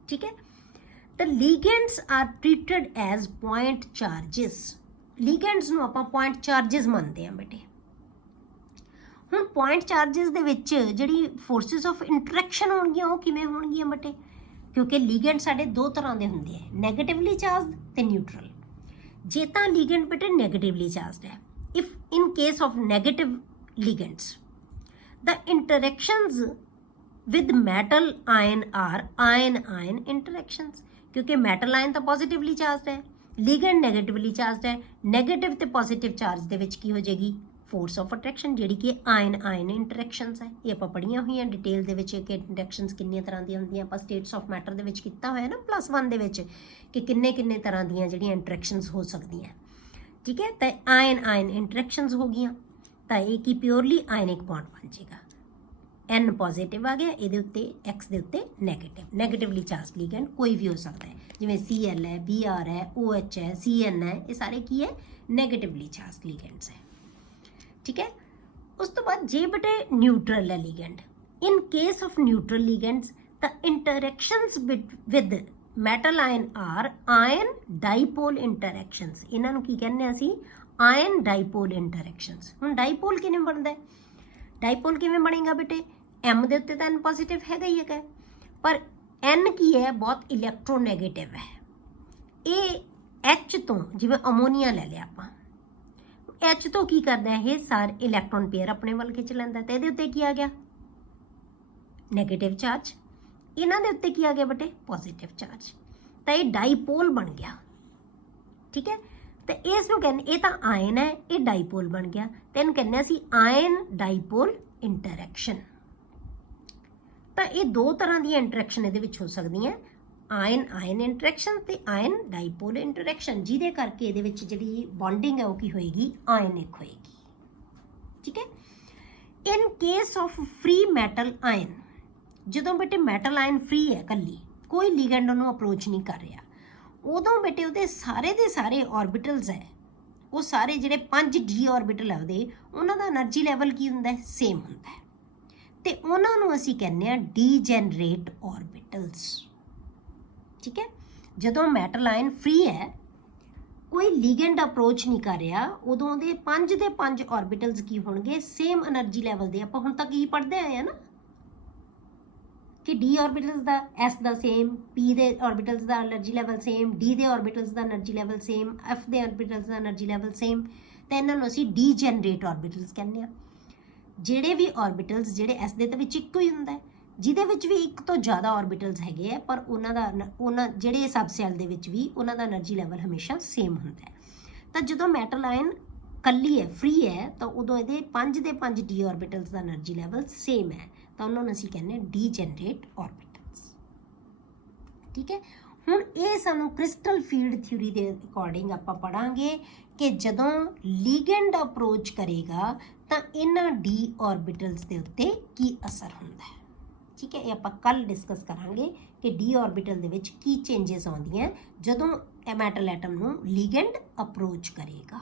ਠੀਕ ਹੈ। ਤਾਂ ligands are treated as point charges. Ligands ਨੂੰ ਆਪਾਂ ਪੁਆਇੰਟ ਚਾਰजेस ਮੰਨਦੇ ਹਾਂ ਬੇਟੇ। ਹੁਣ ਪੁਆਇੰਟ ਚਾਰजेस ਦੇ ਵਿੱਚ ਜਿਹੜੀ ਫੋਰਸਿਸ ਆਫ ਇੰਟਰੈਕਸ਼ਨ ਹੋਣਗੀਆਂ ਉਹ ਕਿਵੇਂ ਹੋਣਗੀਆਂ ਬੇਟੇ, ਕਿਉਂਕਿ ਲੀਗੈਂਡ ਸਾਡੇ ਦੋ ਤਰ੍ਹਾਂ ਦੇ ਹੁੰਦੇ ਆ, ਨੈਗੇਟਿਵਲੀ ਚਾਰਜ ਤੇ ਨਿਊਟਰਲ। ਜੇ ਤਾਂ ਲੀਗੈਂਡ ਬੇਟੇ ਨੈਗੇਟਿਵਲੀ ਚਾਰਜਡ ਹੈ, if in case of negative ligands the interactions with metal ion are ion interactions, क्योंकि metal ion ਤਾਂ positively charged ਹੈ, ligand negatively charged ਹੈ, negative ਤੇ positive charge ਦੇ ਵਿੱਚ ਕੀ ਹੋ ਜਾਏਗੀ force of attraction, ਜਿਹੜੀ ਕਿ ion interactions ਹੈ। ਇਹ ਆਪਾਂ ਪੜ੍ਹੀਆਂ ਹੋਈਆਂ ਡਿਟੇਲ ਦੇ ਵਿੱਚ ਕਿ ਇੰਟਰੈਕਸ਼ਨਸ ਕਿੰਨੀਆਂ ਤਰ੍ਹਾਂ ਦੀਆਂ ਹੁੰਦੀਆਂ, ਆਪਾਂ ਸਟੇਟਸ ਆਫ ਮੈਟਰ ਦੇ ਵਿੱਚ ਕੀਤਾ ਹੋਇਆ ਨਾ +1 ਦੇ ਵਿੱਚ ਕਿ ਕਿੰਨੇ ਤਰ੍ਹਾਂ ਦੀਆਂ ਜਿਹੜੀਆਂ ਇੰਟਰੈਕਸ਼ਨਸ ਹੋ ਸਕਦੀਆਂ, ਠੀਕ ਹੈ। ਤਾਂ ion ਇੰਟਰੈਕਸ਼ਨਸ ਹੋ ਗਈਆਂ, ਤਾਂ ਇਹ ਕੀ ਪਿਓਰਲੀ ਆਇਨਿਕ ਬੌਂਡ ਬਣ ਜਾਏਗਾ। N ਪੋਜ਼ਿਟਿਵ ਆ ਗਿਆ, ਇਹਦੇ ਉੱਤੇ X ਦੇ ਉੱਤੇ ਨੈਗੇਟਿਵਲੀ ਚਾਰਜ ਲੀਗੈਂਡ ਕੋਈ ਵੀ ਹੋ ਸਕਦਾ ਹੈ, ਜਿਵੇਂ Cl ਹੈ, Br ਹੈ, OH ਹੈ, Cn ਹੈ, ਇਹ ਸਾਰੇ ਕੀ ਹੈ ਨੈਗੇਟਿਵਲੀ ਚਾਰਜ ਲੀਗੈਂਡਸ ਹੈ, ਠੀਕ ਹੈ। ਉਸ ਤੋਂ ਬਾਅਦ ਜੇ ਬੇਟੇ ਨਿਊਟਰਲ ਹੈ ligand, in case of neutral ligands ਤਾਂ interactions with metal ion are ion dipole interactions, ਇਹਨਾਂ ਨੂੰ ਕੀ ਕਹਿੰਦੇ ਅਸੀਂ ਆਇਨ ਡਾਈਪੋਲ ਇੰਟਰੈਕਸ਼ਨਸ। ਹੁਣ ਡਾਈਪੋਲ ਕਿਵੇਂ ਬਣਦਾ ਹੈ, ਡਾਈਪੋਲ ਕਿਵੇਂ ਬਣੇਗਾ ਬੇਟੇ, M ਦੇ ਉੱਤੇ ਤਾਂ N ਪੋਜ਼ਿਟਿਵ ਹੈਗਾ ਹੀ ਹੈਗਾ, ਪਰ N ਕੀ ਹੈ ਬਹੁਤ ਇਲੈਕਟ੍ਰੋਨੈਗੇਟਿਵ ਹੈ। ਇਹ H ਤੋਂ ਜਿਵੇਂ ਅਮੋਨੀਆ ਲੈ ਲਿਆ ਆਪਾਂ, H ਤੋਂ ਕੀ ਕਰਦਾ ਇਹ ਸਾਰੇ ਇਲੈਕਟ੍ਰੋਨ ਪੇਅਰ ਆਪਣੇ ਵੱਲ ਖਿੱਚ ਲੈਂਦਾ, ਤੇ ਇਹਦੇ ਉੱਤੇ ਕੀ ਆ ਗਿਆ ਨੈਗੇਟਿਵ ਚਾਰਜ, ਇਹਨਾਂ ਦੇ ਉੱਤੇ ਕੀ ਆ ਗਿਆ ਬੇਟੇ ਪੋਜ਼ਿਟਿਵ ਚਾਰਜ, ਤਾਂ ਇਹ ਡਾਈਪੋਲ ਬਣ ਗਿਆ, ਠੀਕ ਹੈ। ਤੇ ਇਸ ਨੂੰ ਕਹਿੰਦੇ ਇਹ ਤਾਂ ਆਇਨ ਹੈ, ਇਹ ਡਾਈਪੋਲ ਬਣ ਗਿਆ, ਤੇ ਇਹਨੂੰ ਕਹਿੰਦੇ ਅਸੀਂ ਆਇਨ ਡਾਈਪੋਲ ਇੰਟਰੈਕਸ਼ਨ। ਤਾਂ ਇਹ ਦੋ ਤਰ੍ਹਾਂ ਦੀਆਂ ਇੰਟਰੈਕਸ਼ਨ ਇਹਦੇ ਵਿੱਚ ਹੋ ਸਕਦੀਆਂ, ਆਇਨ ਇੰਟਰੈਕਸ਼ਨ ਤੇ ਆਇਨ ਡਾਈਪੋਲ ਇੰਟਰੈਕਸ਼ਨ, ਜਿਹਦੇ ਕਰਕੇ ਇਹਦੇ ਵਿੱਚ ਜਿਹੜੀ ਬੌਂਡਿੰਗ ਹੈ ਉਹ ਕੀ ਹੋਏਗੀ ਆਇਨਿਕ ਹੋਏਗੀ, ਠੀਕ ਹੈ। ਇਨ case of free metal ion, ਜਦੋਂ ਬੇਟੇ ਮੈਟਲ ਆਇਨ ਫ੍ਰੀ ਹੈ, ਕੱਲੀ ਕੋਈ ਲੀਗੈਂਡ ਉਹਨੂੰ ਅਪਰੋਚ ਨਹੀਂ ਕਰ ਰਿਹਾ, ਉਦੋਂ ਬੇਟੇ ਉਹਦੇ ਸਾਰੇ ਦੇ ਸਾਰੇ ਆਰਬਿਟਲਸ ਹੈ, ਉਹ ਸਾਰੇ ਜਿਹੜੇ 5d ਆਰਬਿਟਲ ਹੈ ਉਹਦੇ, ਉਹਨਾਂ ਦਾ એનર્ਜੀ ਲੈਵਲ ਕੀ ਹੁੰਦਾ ਹੈ ਸੇਮ ਹੁੰਦਾ ਹੈ, ਤੇ ਉਹਨਾਂ ਨੂੰ ਅਸੀਂ ਕਹਿੰਦੇ ਆ ਡੀਜਨਰੇਟ ਆਰਬਿਟਲਸ, ਠੀਕ ਹੈ। ਜਦੋਂ ਮੈਟਲ ਆਇਨ ਫ੍ਰੀ ਹੈ, ਕੋਈ ਲੀਗੈਂਡ ਅਪਰੋਚ ਨਹੀਂ ਕਰ ਰਿਹਾ, ਉਦੋਂ ਉਹਦੇ 5 ਦੇ 5 ਆਰਬਿਟਲਸ ਕੀ ਹੋਣਗੇ ਸੇਮ એનર્ਜੀ ਲੈਵਲ ਦੇ। ਆਪਾਂ ਹੁਣ ਤੱਕ ਕੀ ਪੜ੍ਹਦੇ ਆਏ ਆ ਨਾ ਕਿ d ਆਰਬਿਟਲਸ ਦਾ s ਦਾ ਸੇਮ, p ਦੇ ਆਰਬਿਟਲਸ ਦਾ એનર્ਜੀ ਲੈਵਲ ਸੇਮ, d ਦੇ ਆਰਬਿਟਲਸ ਦਾ એનર્ਜੀ ਲੈਵਲ ਸੇਮ, f ਦੇ ਆਰਬਿਟਲਸ ਦਾ એનર્ਜੀ ਲੈਵਲ ਸੇਮ, ਤਾਂ ਇਹਨਾਂ ਨੂੰ ਅਸੀਂ ਡੀਜਨਰੇਟ ਆਰਬਿਟਲਸ ਕਹਿੰਦੇ ਆ। ਜਿਹੜੇ ਵੀ ਆਰਬਿਟਲਸ ਜਿਹੜੇ s ਦੇ ਵਿੱਚ ਇੱਕੋ ਹੀ ਹੁੰਦਾ ਹੈ, ਜਿਹਦੇ ਵਿੱਚ ਵੀ ਇੱਕ ਤੋਂ ਜ਼ਿਆਦਾ ਆਰਬਿਟਲਸ ਹੈਗੇ ਆ, ਪਰ ਉਹਨਾਂ ਜਿਹੜੇ ਸਬ ਸੈੱਲ ਦੇ ਵਿੱਚ ਵੀ ਉਹਨਾਂ ਦਾ એનર્ਜੀ ਲੈਵਲ ਹਮੇਸ਼ਾ ਸੇਮ ਹੁੰਦਾ ਹੈ। ਤਾਂ ਜਦੋਂ ਮੈਟਲ ਆਇਨ ਕੱਲੀ ਹੈ, ਫ੍ਰੀ ਹੈ, ਤਾਂ ਉਦੋਂ ਇਹਦੇ 5 ਦੇ 5 d ਆਰਬਿਟਲਸ ਦਾ એનર્ਜੀ ਲੈਵਲ ਸੇਮ ਹੈ, ਤਾਂ ਉਹਨਾਂ ਨੂੰ ਅਸੀਂ ਕਹਿੰਦੇ ਹਾਂ ਡੀਜਨਰੇਟ ਆਰਬਿਟਲਸ, ਠੀਕ ਹੈ। ਹੁਣ ਇਹ ਸਾਨੂੰ ਕ੍ਰਿਸਟਲ ਫੀਲਡ ਥਿਊਰੀ ਦੇ ਅਕੋਰਡਿੰਗ ਆਪਾਂ ਪੜਾਂਗੇ ਕਿ ਜਦੋਂ ਲੀਗੈਂਡ ਅਪਰੋਚ ਕਰੇਗਾ ਤਾਂ ਇਹਨਾਂ d ਆਰਬਿਟਲਸ ਦੇ ਉੱਤੇ ਕੀ ਅਸਰ ਹੁੰਦਾ ਹੈ, ਠੀਕ ਹੈ। ਇਹ ਆਪਾਂ ਕੱਲ ਡਿਸਕਸ ਕਰਾਂਗੇ ਕਿ d ਆਰਬਿਟਲ ਦੇ ਵਿੱਚ ਕੀ ਚੇਂਜਸ ਆਉਂਦੀਆਂ ਜਦੋਂ ਮੈਟਲ ਐਟਮ ਨੂੰ ਲੀਗੈਂਡ ਅਪਰੋਚ ਕਰੇਗਾ।